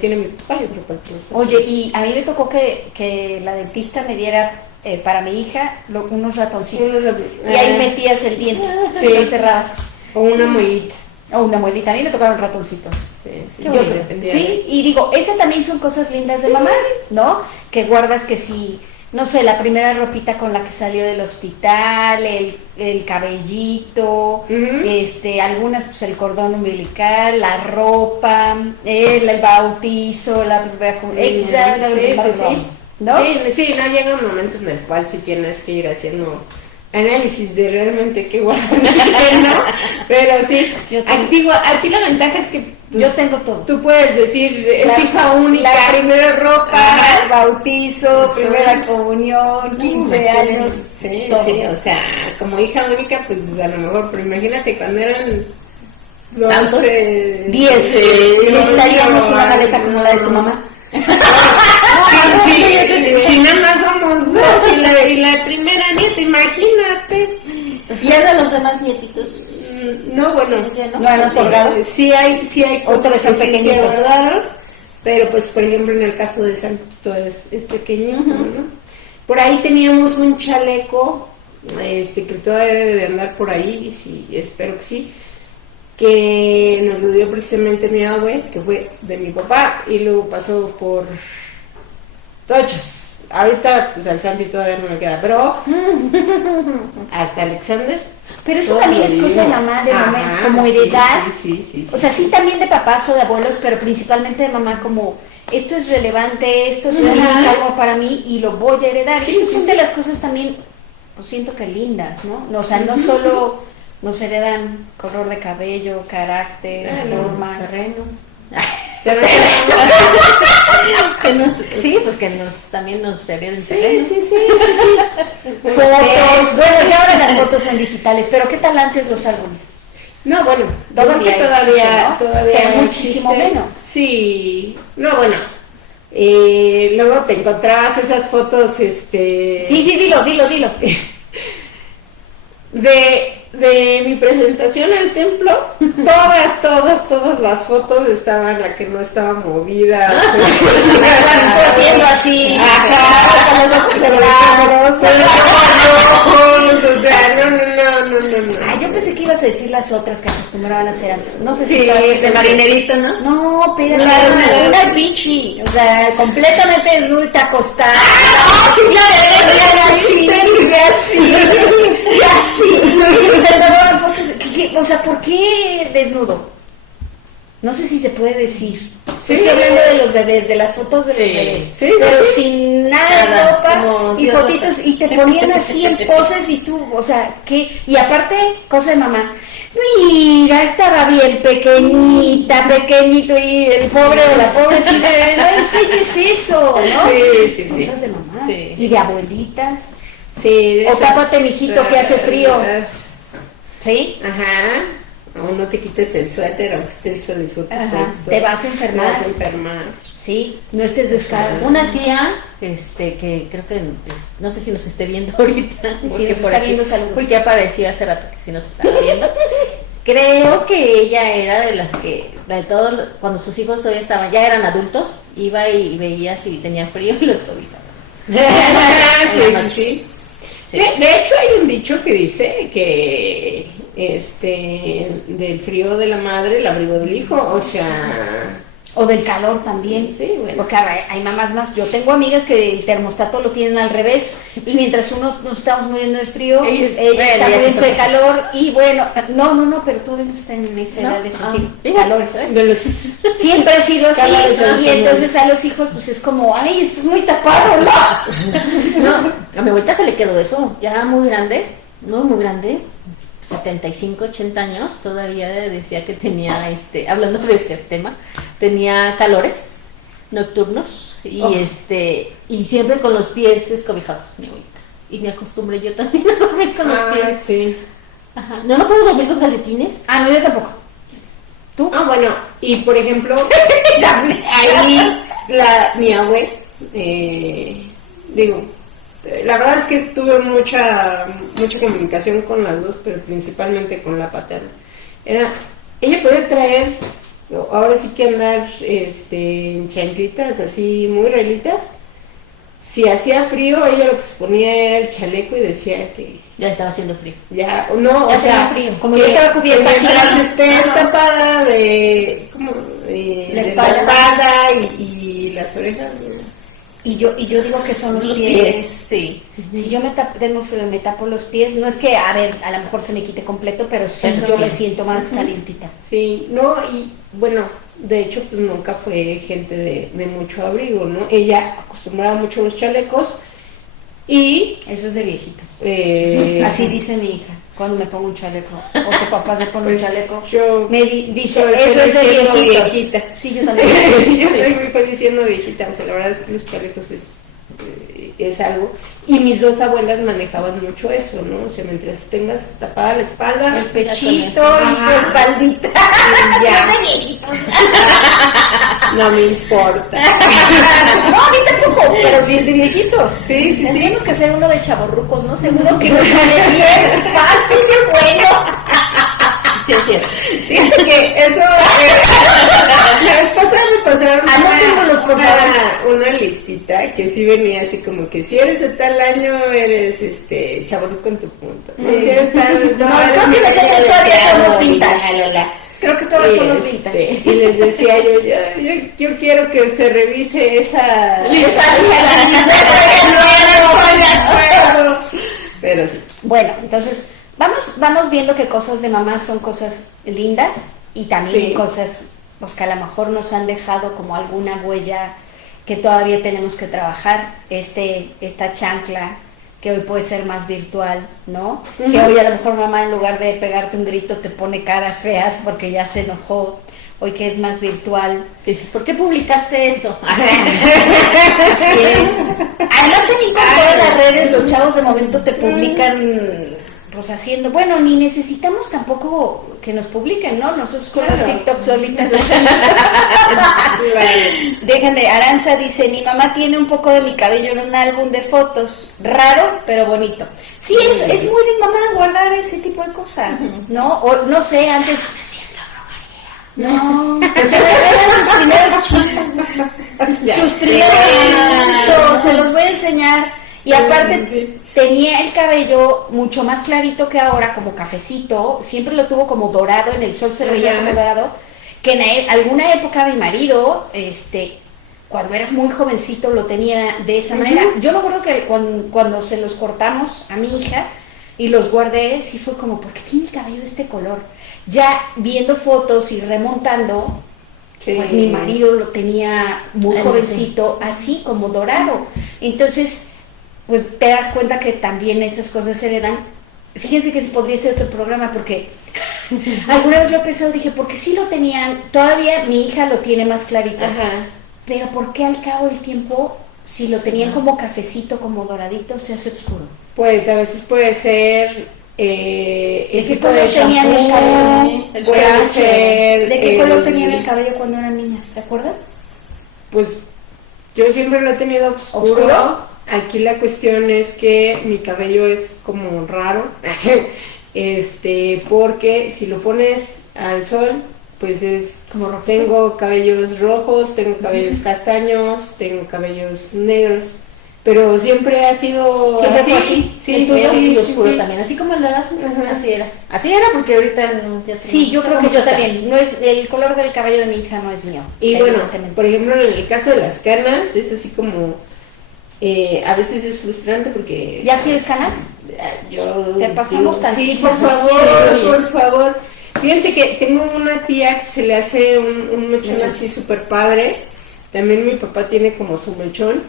tiene mi papá y otra parte los tengo. Oye, y a mí me tocó que la dentista me diera para mi hija unos ratoncitos. Y ahí metías el diente, sí. Lo cerrabas. O una muelita. O una muelita, a mí me tocaron ratoncitos. Sí, y digo, esas también son cosas lindas de mamá, ¿no? Que guardas que si, no sé, la primera ropita con la que salió del hospital, el cabellito, algunas, pues el cordón umbilical, la ropa, el bautizo, la primera ¿no? Sí, no llega un momento en el cual sí tienes que ir haciendo análisis de realmente qué guardas, ¿no? Pero sí, aquí la ventaja es que yo tengo todo. Tú puedes decir, es hija única. La primera ropa, bautizo, primera comunión, 15 años. Sí, todo. Sí, o sea, como hija única, pues a lo mejor, pero imagínate cuando eran 12, 10, necesitaríamos una maleta como la de tu mamá. Si nada más somos dos y la primera nieta, imagínate. ¿Y ahora los demás nietitos? No, bueno, no han otorgado. Sí hay cosas que son pequeñitos. Pero pues por ejemplo en el caso de San Justo es pequeñito, ¿no? Por ahí teníamos un chaleco, que todavía debe de andar por ahí, y sí, espero que sí, que nos lo dio precisamente mi abue, que fue de mi papá, y luego pasó por Tochos. Ahorita, pues al Santi todavía no me queda, pero hasta Alexander. Pero eso también es cosa de mamá, de mamá, es como heredad. Sí. O sea, sí también de papás o de abuelos, pero principalmente de mamá, como esto es relevante, esto significa algo para mí y lo voy a heredar. Esas son de las cosas también, pues siento que lindas, ¿no? O sea, no solo nos heredan color de cabello, carácter, forma, terreno. También nos hereden sí. Fotos, bueno, y ahora las fotos son digitales, pero ¿qué tal antes los álbumes? No, bueno, todavía pero muchísimo menos. Sí, no, bueno. Luego te encontrabas esas fotos, Sí, dilo. De mi presentación al templo, todas las fotos estaban, la que no estaba movida, haciendo así, con los ojos cerrados, con los ojos rojos, o sea, no. Ah, yo pensé que ibas a decir las otras que acostumbraban a hacer antes. No sé si sí, de marinerito, ¿no? No, pero unas bichi, o sea, completamente desnuda, acostada. No, sí, O sea, ¿por qué desnudo? No sé si se puede decir. Sí. Estoy hablando de los bebés, de las fotos de los bebés. Pero sin nada ropa y fotitos, y te ponían así en poses y tú, o sea, ¿qué? Y aparte, cosa de mamá. Mira, estaba bien pequeñito, y el pobre o la pobre, sí, no enseñes eso, ¿no? Sí. Cosas de mamá. Sí. Y de abuelitas. Sí. O tápate, mijito, que hace frío. ¿Sí? Ajá. O no te quites el suéter, aunque esté el sol puesto. Te vas a enfermar. Te vas a enfermar. Sí, no estés descalzo. Una tía, que creo que, no sé si nos esté viendo ahorita. Si nos está viendo, saludos. Porque apareció hace rato que sí nos estaba viendo. Creo que ella era de las que, de todo, cuando sus hijos todavía ya eran adultos, iba y veía si tenían frío y los cobijaba. Sí. De hecho hay un dicho que dice que del frío de la madre el abrigo del hijo, o sea, o del calor también. Sí, bueno. Porque hay mamás más. Yo tengo amigas que el termostato lo tienen al revés y mientras unos nos estamos muriendo de frío, ella está muriendo de calor y bueno, no, pero todavía no está en esa edad de sentir calores. Siempre ha sido así y entonces a los hijos pues es como, ay, estás muy tapado, No, a mi abuelita se le quedó eso, ya muy grande, muy grande. 75, 80 años, todavía decía que tenía, hablando de ese tema, tenía calores nocturnos y y siempre con los pies escobijados, mi abuelita. Y me acostumbré yo también a dormir con los pies. Sí. Ajá. No puedo dormir con calcetines. No, yo tampoco. ¿Tú? Bueno, y por ejemplo, ahí mi abue, la verdad es que tuve mucha comunicación con las dos, pero principalmente con la paterna. Ella podía traer, ahora sí que andar en chanclitas así muy relitas. Si hacía frío, ella lo que se ponía era el chaleco y decía que ya estaba haciendo frío. Ya, no, o sea, frío. Como que estaba cubierta, mientras esté tapada de la espalda y las orejas. Y yo digo que son los pies. Sí. Si yo tengo frío y me tapo los pies, no es que, a lo mejor se me quite completo, pero sí yo me siento más calientita. Sí, no, y bueno, de hecho, pues nunca fue gente de mucho abrigo, ¿no? Ella acostumbraba mucho los chalecos y... Eso es de viejitos. Así dice mi hija, cuando me pongo un chaleco, o su papá se pone un chaleco, me dice, eso es de viejitos. Viejita. Sí, yo también. Yo estoy muy feliz siendo viejita, o sea, la verdad es que los chalecos es algo. Y mis dos abuelas manejaban mucho eso, ¿no? O sea, mientras tengas tapada la espalda, el pechito y tu espaldita. No me importa. No, a mí tampoco, pero si es de viejitos. Sí. Tenemos que hacer uno de chavorrucos, ¿no? Seguro que nos sale bien fácil y bueno. Sí, es cierto. Fíjate que eso la vez pasada me pasaron una listita que sí venía así como que si eres de tal año eres chavorruco en tu punta. Si eres tal, no, creo que nosotros todavía somos vintage. colores son los vintage? Y les decía yo quiero que se revise esa pero sí. Bueno, entonces vamos viendo que cosas de mamá son cosas lindas y también cosas pues que a lo mejor nos han dejado como alguna huella que todavía tenemos que trabajar. Esta chancla que hoy puede ser más virtual, ¿no? Que hoy a lo mejor mamá en lugar de pegarte un grito te pone caras feas porque ya se enojó. Hoy que es más virtual. Dices, ¿por qué publicaste eso? Así es. Además también con todas las redes los chavos de momento te publican pues haciendo, bueno, ni necesitamos tampoco que nos publiquen, ¿no? Nosotros con los TikTok solitas hacemos. Déjenme, Aranza dice, mi mamá tiene un poco de mi cabello en un álbum de fotos, raro pero bonito. Sí, es muy de mamá guardar ese tipo de cosas, ¿no? O no sé, antes... No, eran sus primeros chicos, se los voy a enseñar. Y aparte tenía el cabello mucho más clarito que ahora, como cafecito, siempre lo tuvo como dorado, en el sol se veía como dorado, que en alguna época mi marido, cuando era muy jovencito lo tenía de esa manera. Yo me acuerdo que cuando se los cortamos a mi hija y los guardé, sí fue como, ¿por qué tiene el cabello de este color? Ya viendo fotos y remontando, pues mi marido lo tenía muy jovencito, así como dorado. Entonces, pues te das cuenta que también esas cosas se heredan. Fíjense que podría ser otro programa porque alguna vez lo he pensado, dije, porque sí lo tenían, todavía mi hija lo tiene más clarito, pero ¿por qué al cabo del tiempo, si lo tenían como cafecito, como doradito, se hace oscuro? Pues a veces puede ser ¿de qué color tenían el cabello? Puede ser ¿de qué color tenían el cabello cuando eran niñas? ¿Se acuerdan? Pues yo siempre lo he tenido oscuro. Aquí la cuestión es que mi cabello es como raro, porque si lo pones al sol, pues es como rojo. Tengo cabellos rojos, tengo cabellos castaños, tengo cabellos negros, pero siempre ha sido así. Sí, y oscuro también, así como el dorado. Así era porque ahorita ya sí, yo creo que yo también. No es el color del cabello de mi hija, no es mío. Y bueno, por ejemplo, en el caso de las canas es así como a veces es frustrante porque... ¿Ya quieres canas? Te pasamos tantito. Sí, por favor. Fíjense que tengo una tía que se le hace un mechón así súper padre. También mi papá tiene como su mechón.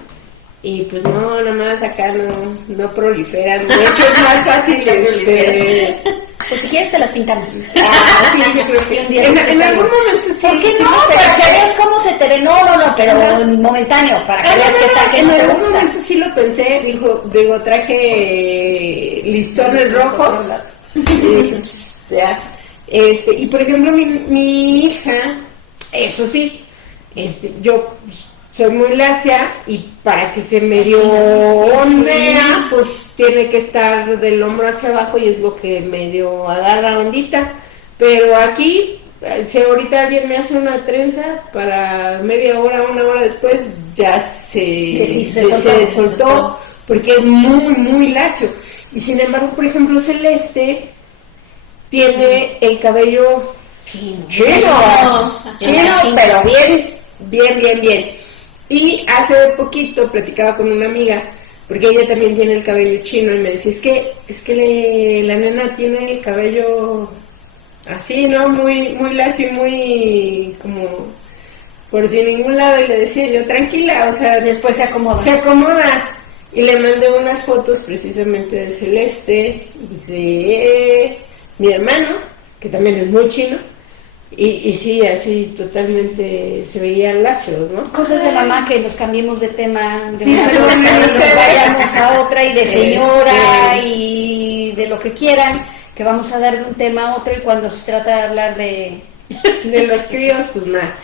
Y pues no, nada más acá no proliferan. De hecho es más fácil Pues si quieres te las pintamos. Sí, yo creo que en algún momento sí. ¿Por qué no? Para que veas cómo se te ve. No, pero momentáneo, para que veas qué tal que no te gusta. En algún momento sí lo pensé, digo, traje listones rojos. Y dije, pues, ya. Y por ejemplo, mi hija, eso sí, yo soy muy lacia y para que se medio ondea, pues tiene que estar del hombro hacia abajo y es lo que medio agarra ondita. Pero aquí, si ahorita alguien me hace una trenza, para media hora, una hora después, ya se soltó, porque es muy, muy lacio. Y sin embargo, por ejemplo, Celeste tiene el cabello chino, pero bien. Y hace poquito platicaba con una amiga, porque ella también tiene el cabello chino, y me decía, es que la nena tiene el cabello así, ¿no? Muy, muy lacio y muy como por si ningún lado. Y le decía yo, tranquila, o sea, después se acomoda. Y le mandé unas fotos precisamente de Celeste y de mi hermano, que también es muy chino. Y sí, así totalmente se veían lacios, ¿no? Cosas de mamá, que nos cambiemos de tema, de una cosa, que vayamos a otra, y de señora, y de lo que quieran, que vamos a dar de un tema a otro, y cuando se trata de hablar de los críos, pues más.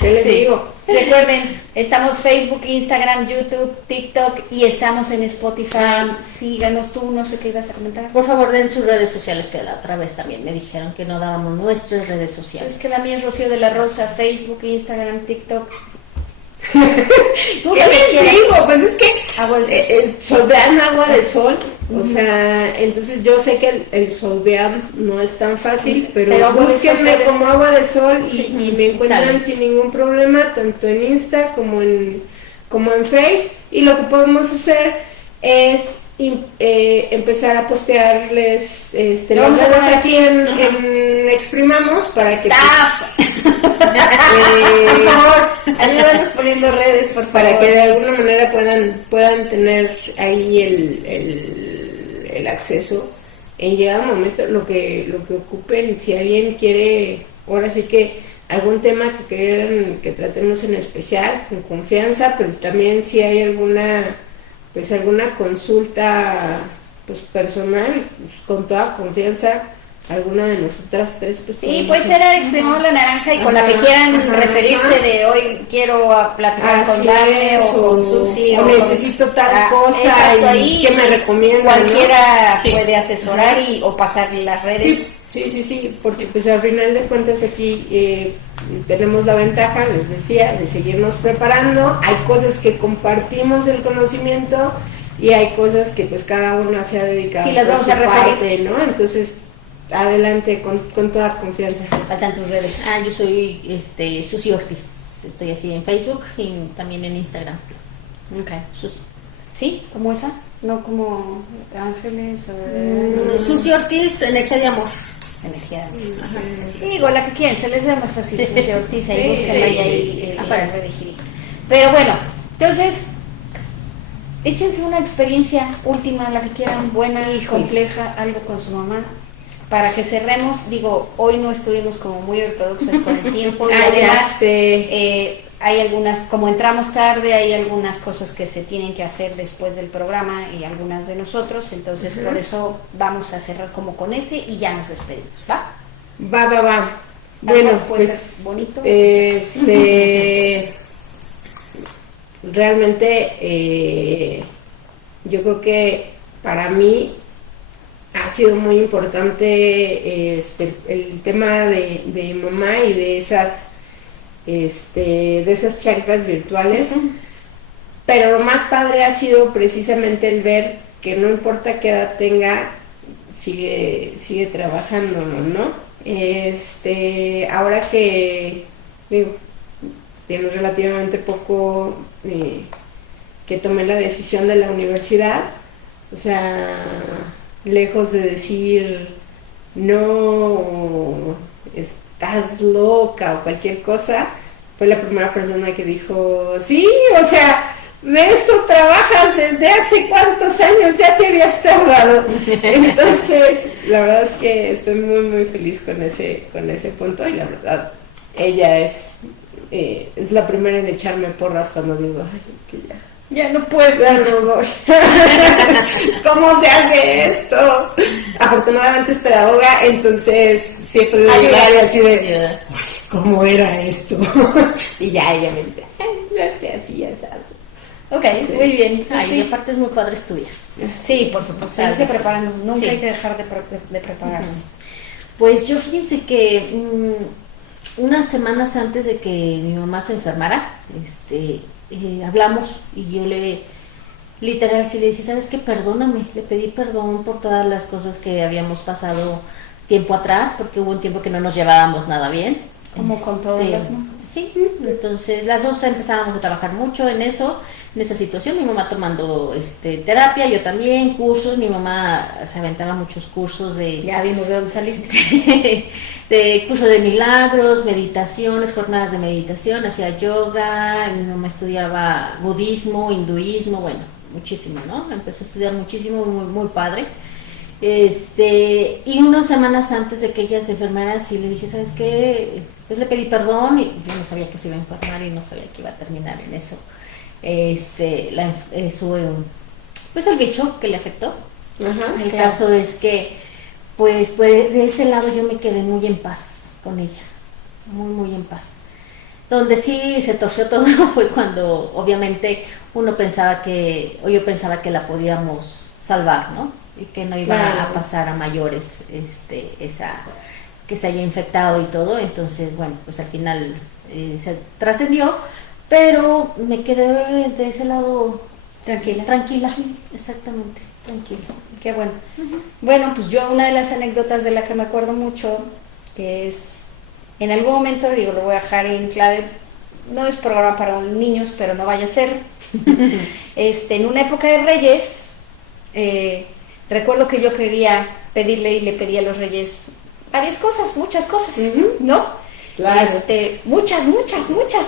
¿Qué les digo? Recuerden, estamos Facebook, Instagram, YouTube, TikTok y estamos en Spotify. Síganos. Tú, no sé qué ibas a comentar. Por favor, den sus redes sociales, que la otra vez también me dijeron que no dábamos nuestras redes sociales. Es que la mía es Rocío de la Rosa, Facebook, Instagram, TikTok. ¿Tú qué les digo? Pues es que agua de sol. solvean agua de sol, O sea, entonces yo sé que el solvear no es tan fácil, pero agua de sol búsquenme puede como ser. agua de sol Sí. y me encuentran Sale. sin ningún problema, tanto en Insta como en Face. Y lo que podemos hacer es empezar a postearles Lo las vamos a redes poner aquí en Exprimamos para que Staff. Por favor, ayúdanos poniendo redes, por favor. para que de alguna manera puedan tener ahí el acceso en llegado momento lo que ocupen. Si alguien quiere, ahora sí que algún tema que quieran que tratemos en especial, con confianza, pero también si hay alguna consulta pues personal, pues, con toda confianza, alguna de nosotras tres pues Sí, puede ser a Exprimamos la Naranja y con la que quieran referirse de hoy quiero platicar con Dale o con Susi o necesito tal cosa exacto, y ahí que me recomiendan, cualquiera ¿no? Sí. puede asesorar o pasarle las redes. Sí, porque pues al final de cuentas aquí tenemos la ventaja, les decía, de seguirnos preparando. Hay cosas que compartimos el conocimiento y hay cosas que pues cada una se ha dedicado Sí, las por vamos su a referir. parte, ¿no? Entonces, adelante con toda confianza. Faltan tus redes. Yo soy Susi Ortiz. Estoy así en Facebook y también en Instagram. Okay. Susi. ¿Sí? ¿Como esa? No como Ángeles o... Susi Ortiz, energía de amor. Energía. Sí, digo, la que quieran, se les da más fácil. Susi Ortiz, ahí Sí, búsquenla y sí, ahí sí, para redirigir. Pero bueno, entonces, échense una experiencia última, la que quieran, buena y compleja, algo con su mamá, para que cerremos. Digo, hoy no estuvimos como muy ortodoxas con el tiempo y además hay algunas, como entramos tarde, hay algunas cosas que se tienen que hacer después del programa y algunas de nosotros, entonces por eso vamos a cerrar como con ese y ya nos despedimos, ¿va? Va. Bueno, Bueno, puede pues ser bonito. Realmente yo creo que para mí ha sido muy importante el tema de mamá y de esas chanclas virtuales. Pero lo más padre ha sido precisamente el ver que no importa qué edad tenga, sigue trabajando, ¿no? Ahora que digo, tiene relativamente poco que tomé la decisión de la universidad, o sea, lejos de decir no, estás loca o cualquier cosa, fue la primera persona que dijo, sí, o sea, de esto trabajas desde hace cuántos años, ya te habías tardado. Entonces, la verdad es que estoy muy, muy feliz con ese punto y la verdad, ella es la primera en echarme porras cuando digo, ay, es que ya no puedo, ya no doy. ¿Cómo se hace esto? Afortunadamente es pedagoga, entonces siempre llegar y así de, ¿cómo era esto? Y ya ella me dice, así, ya sabes. Ok, sí. Muy bien. Y aparte es muy padre estudiar. Sí, por supuesto. Seguirse preparando. Nunca hay que dejar de prepararse. Pues yo fíjense que unas semanas antes de que mi mamá se enfermara, hablamos y yo literal sí le dije, ¿sabes qué? Perdóname, le pedí perdón por todas las cosas que habíamos pasado tiempo atrás, porque hubo un tiempo que no nos llevábamos nada bien. Como con todas las mamás. Sí, entonces las dos empezábamos a trabajar mucho en eso, en esa situación, mi mamá tomando terapia, yo también, cursos, mi mamá se aventaba muchos cursos de... Ya vimos de dónde saliste. de cursos de milagros, meditaciones, jornadas de meditación, hacía yoga, mi mamá estudiaba budismo, hinduismo, bueno, muchísimo, ¿no? Empezó a estudiar muchísimo, muy, muy padre. Y unas semanas antes de que ella se enfermara, sí le dije, ¿sabes qué? Pues le pedí perdón y yo no sabía que se iba a enfermar y no sabía que iba a terminar en eso. Pues el bicho que le afectó. Ajá, el caso es que, pues de ese lado yo me quedé muy en paz con ella, muy, muy en paz. Donde sí se torció todo fue cuando, obviamente, yo pensaba que la podíamos salvar, ¿no? Y que no iba a pasar a mayores que se haya infectado y todo. Entonces, bueno, pues al final se trascendió, pero me quedé de ese lado tranquila, exactamente. Tranquilo, qué bueno. Bueno, pues yo una de las anécdotas de la que me acuerdo mucho es, en algún momento, digo, lo voy a dejar en clave, no es programa para niños, pero no vaya a ser. En una época de Reyes, recuerdo que yo quería pedirle y le pedí a los Reyes varias cosas, muchas cosas, ¿no? Claro. Muchas,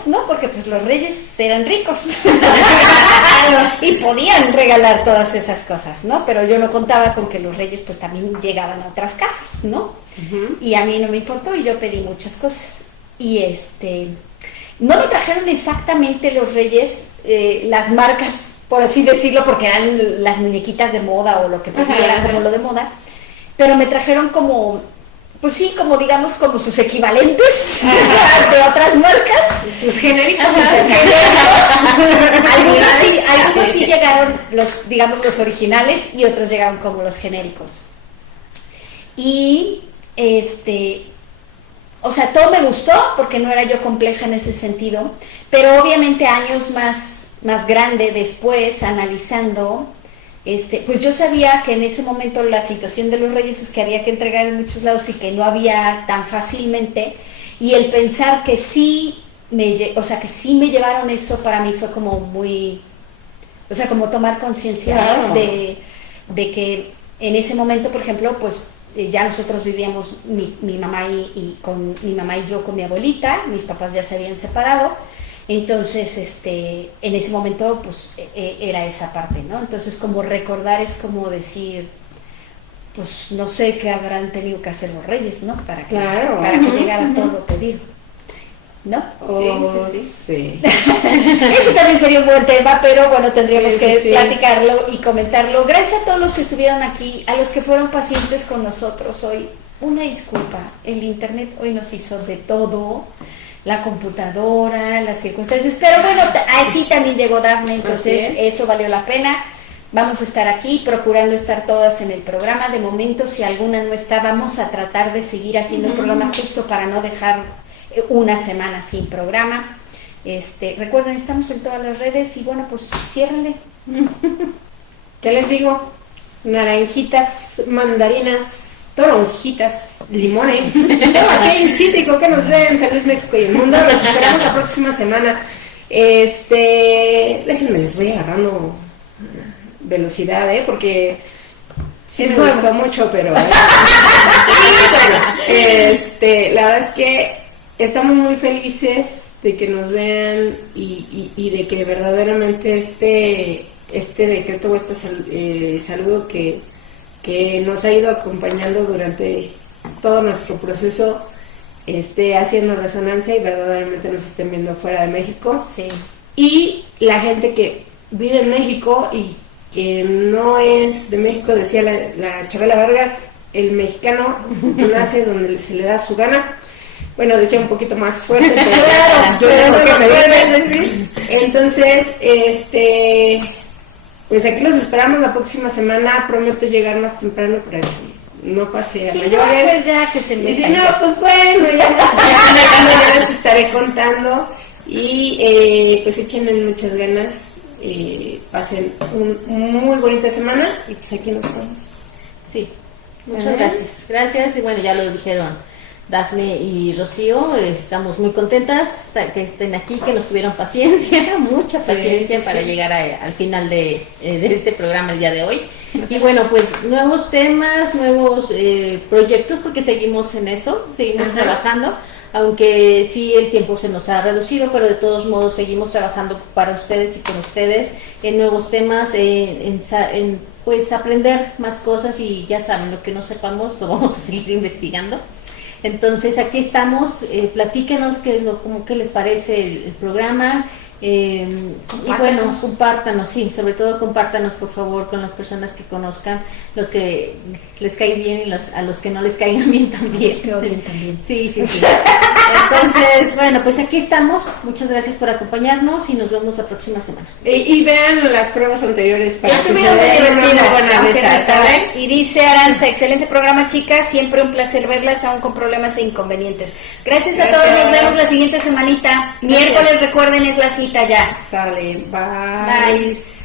¿no? Porque pues los Reyes eran ricos y podían regalar todas esas cosas, ¿no? Pero yo no contaba con que los Reyes pues también llegaban a otras casas, ¿no? Y a mí no me importó y yo pedí muchas cosas. Y no me trajeron exactamente los Reyes las marcas, por así decirlo, porque eran las muñequitas de moda o lo que era como lo de moda, pero me trajeron como, pues sí, como digamos, como sus equivalentes de otras marcas. Sus genéricos. Algunos sí llegaron, digamos, los originales, y otros llegaron como los genéricos. Y o sea, todo me gustó porque no era yo compleja en ese sentido, pero obviamente años más grande después, analizando, pues yo sabía que en ese momento la situación de los Reyes es que había que entregar en muchos lados y que no había tan fácilmente, y el pensar que sí que sí me llevaron eso para mí fue como muy, o sea, como tomar conciencia, claro, ¿no? de que en ese momento, por ejemplo, pues ya nosotros vivíamos, mi mamá y yo con mi abuelita, mis papás ya se habían separado, entonces en ese momento pues era esa parte, ¿no? Entonces como recordar es como decir, pues no sé qué habrán tenido que hacer los Reyes, ¿no? Para que llegara todo lo pedido, ¿no? Sí. Ese también sería un buen tema, pero bueno, tendríamos que platicarlo y comentarlo. Gracias a todos los que estuvieron aquí, a los que fueron pacientes con nosotros hoy. Una disculpa, el internet hoy nos hizo de todo, la computadora, las circunstancias, pero bueno, así también llegó Dafne, entonces eso valió la pena. Vamos a estar aquí procurando estar todas en el programa. De momento, si alguna no está, vamos a tratar de seguir haciendo el programa justo para no dejar una semana sin programa. Recuerden, estamos en todas las redes y bueno, pues ciérrenle. ¿Qué les digo? Naranjitas, mandarinas, toronjitas, limones, todo aquel cítrico que nos ve en San Luis, México y el mundo. Los esperamos la próxima semana. Déjenme, les voy agarrando velocidad, porque sí me gustó mucho, pero la verdad es que estamos muy felices de que nos vean y de que verdaderamente este decreto o saludo que nos ha ido acompañando durante todo nuestro proceso esté haciendo resonancia y verdaderamente nos estén viendo fuera de México. Sí. Y la gente que vive en México y que no es de México, decía la Chabela Vargas, el mexicano nace donde se le da su gana. Bueno, decía un poquito más fuerte, pero claro, yo tengo que me decir. Entonces, pues aquí los esperamos la próxima semana. Prometo llegar más temprano para que no pase a mayores. No, pues ya que se me y si no, pues bueno, ya les estaré contando. Y pues échenle muchas ganas. Pasen una muy bonita semana y pues aquí nos vemos. Sí, muchas gracias y bueno, ya lo dijeron Dafne y Rocío, estamos muy contentas que estén aquí, que nos tuvieron paciencia, mucha paciencia para llegar al final de este programa el día de hoy. Y bueno, pues nuevos temas, nuevos proyectos, porque seguimos en eso, seguimos trabajando, aunque sí el tiempo se nos ha reducido, pero de todos modos seguimos trabajando para ustedes y con ustedes en nuevos temas, en pues aprender más cosas, y ya saben, lo que no sepamos lo vamos a seguir investigando. Entonces aquí estamos, platíquenos qué les parece el programa, y bueno, compártanos, sí, sobre todo compártanos por favor con las personas que conozcan, los que les caen bien y a los que no les caigan bien también. Los que odien también. Sí. Entonces, bueno, pues aquí estamos, muchas gracias por acompañarnos y nos vemos la próxima semana. Y vean las pruebas anteriores para que se den una buena risa, ¿saben? Y dice Aranza, excelente programa, chicas, siempre un placer verlas, aún con problemas e inconvenientes. Gracias a todos, nos vemos la siguiente semanita. Miércoles, recuerden, es la cita ya. Sale, bye.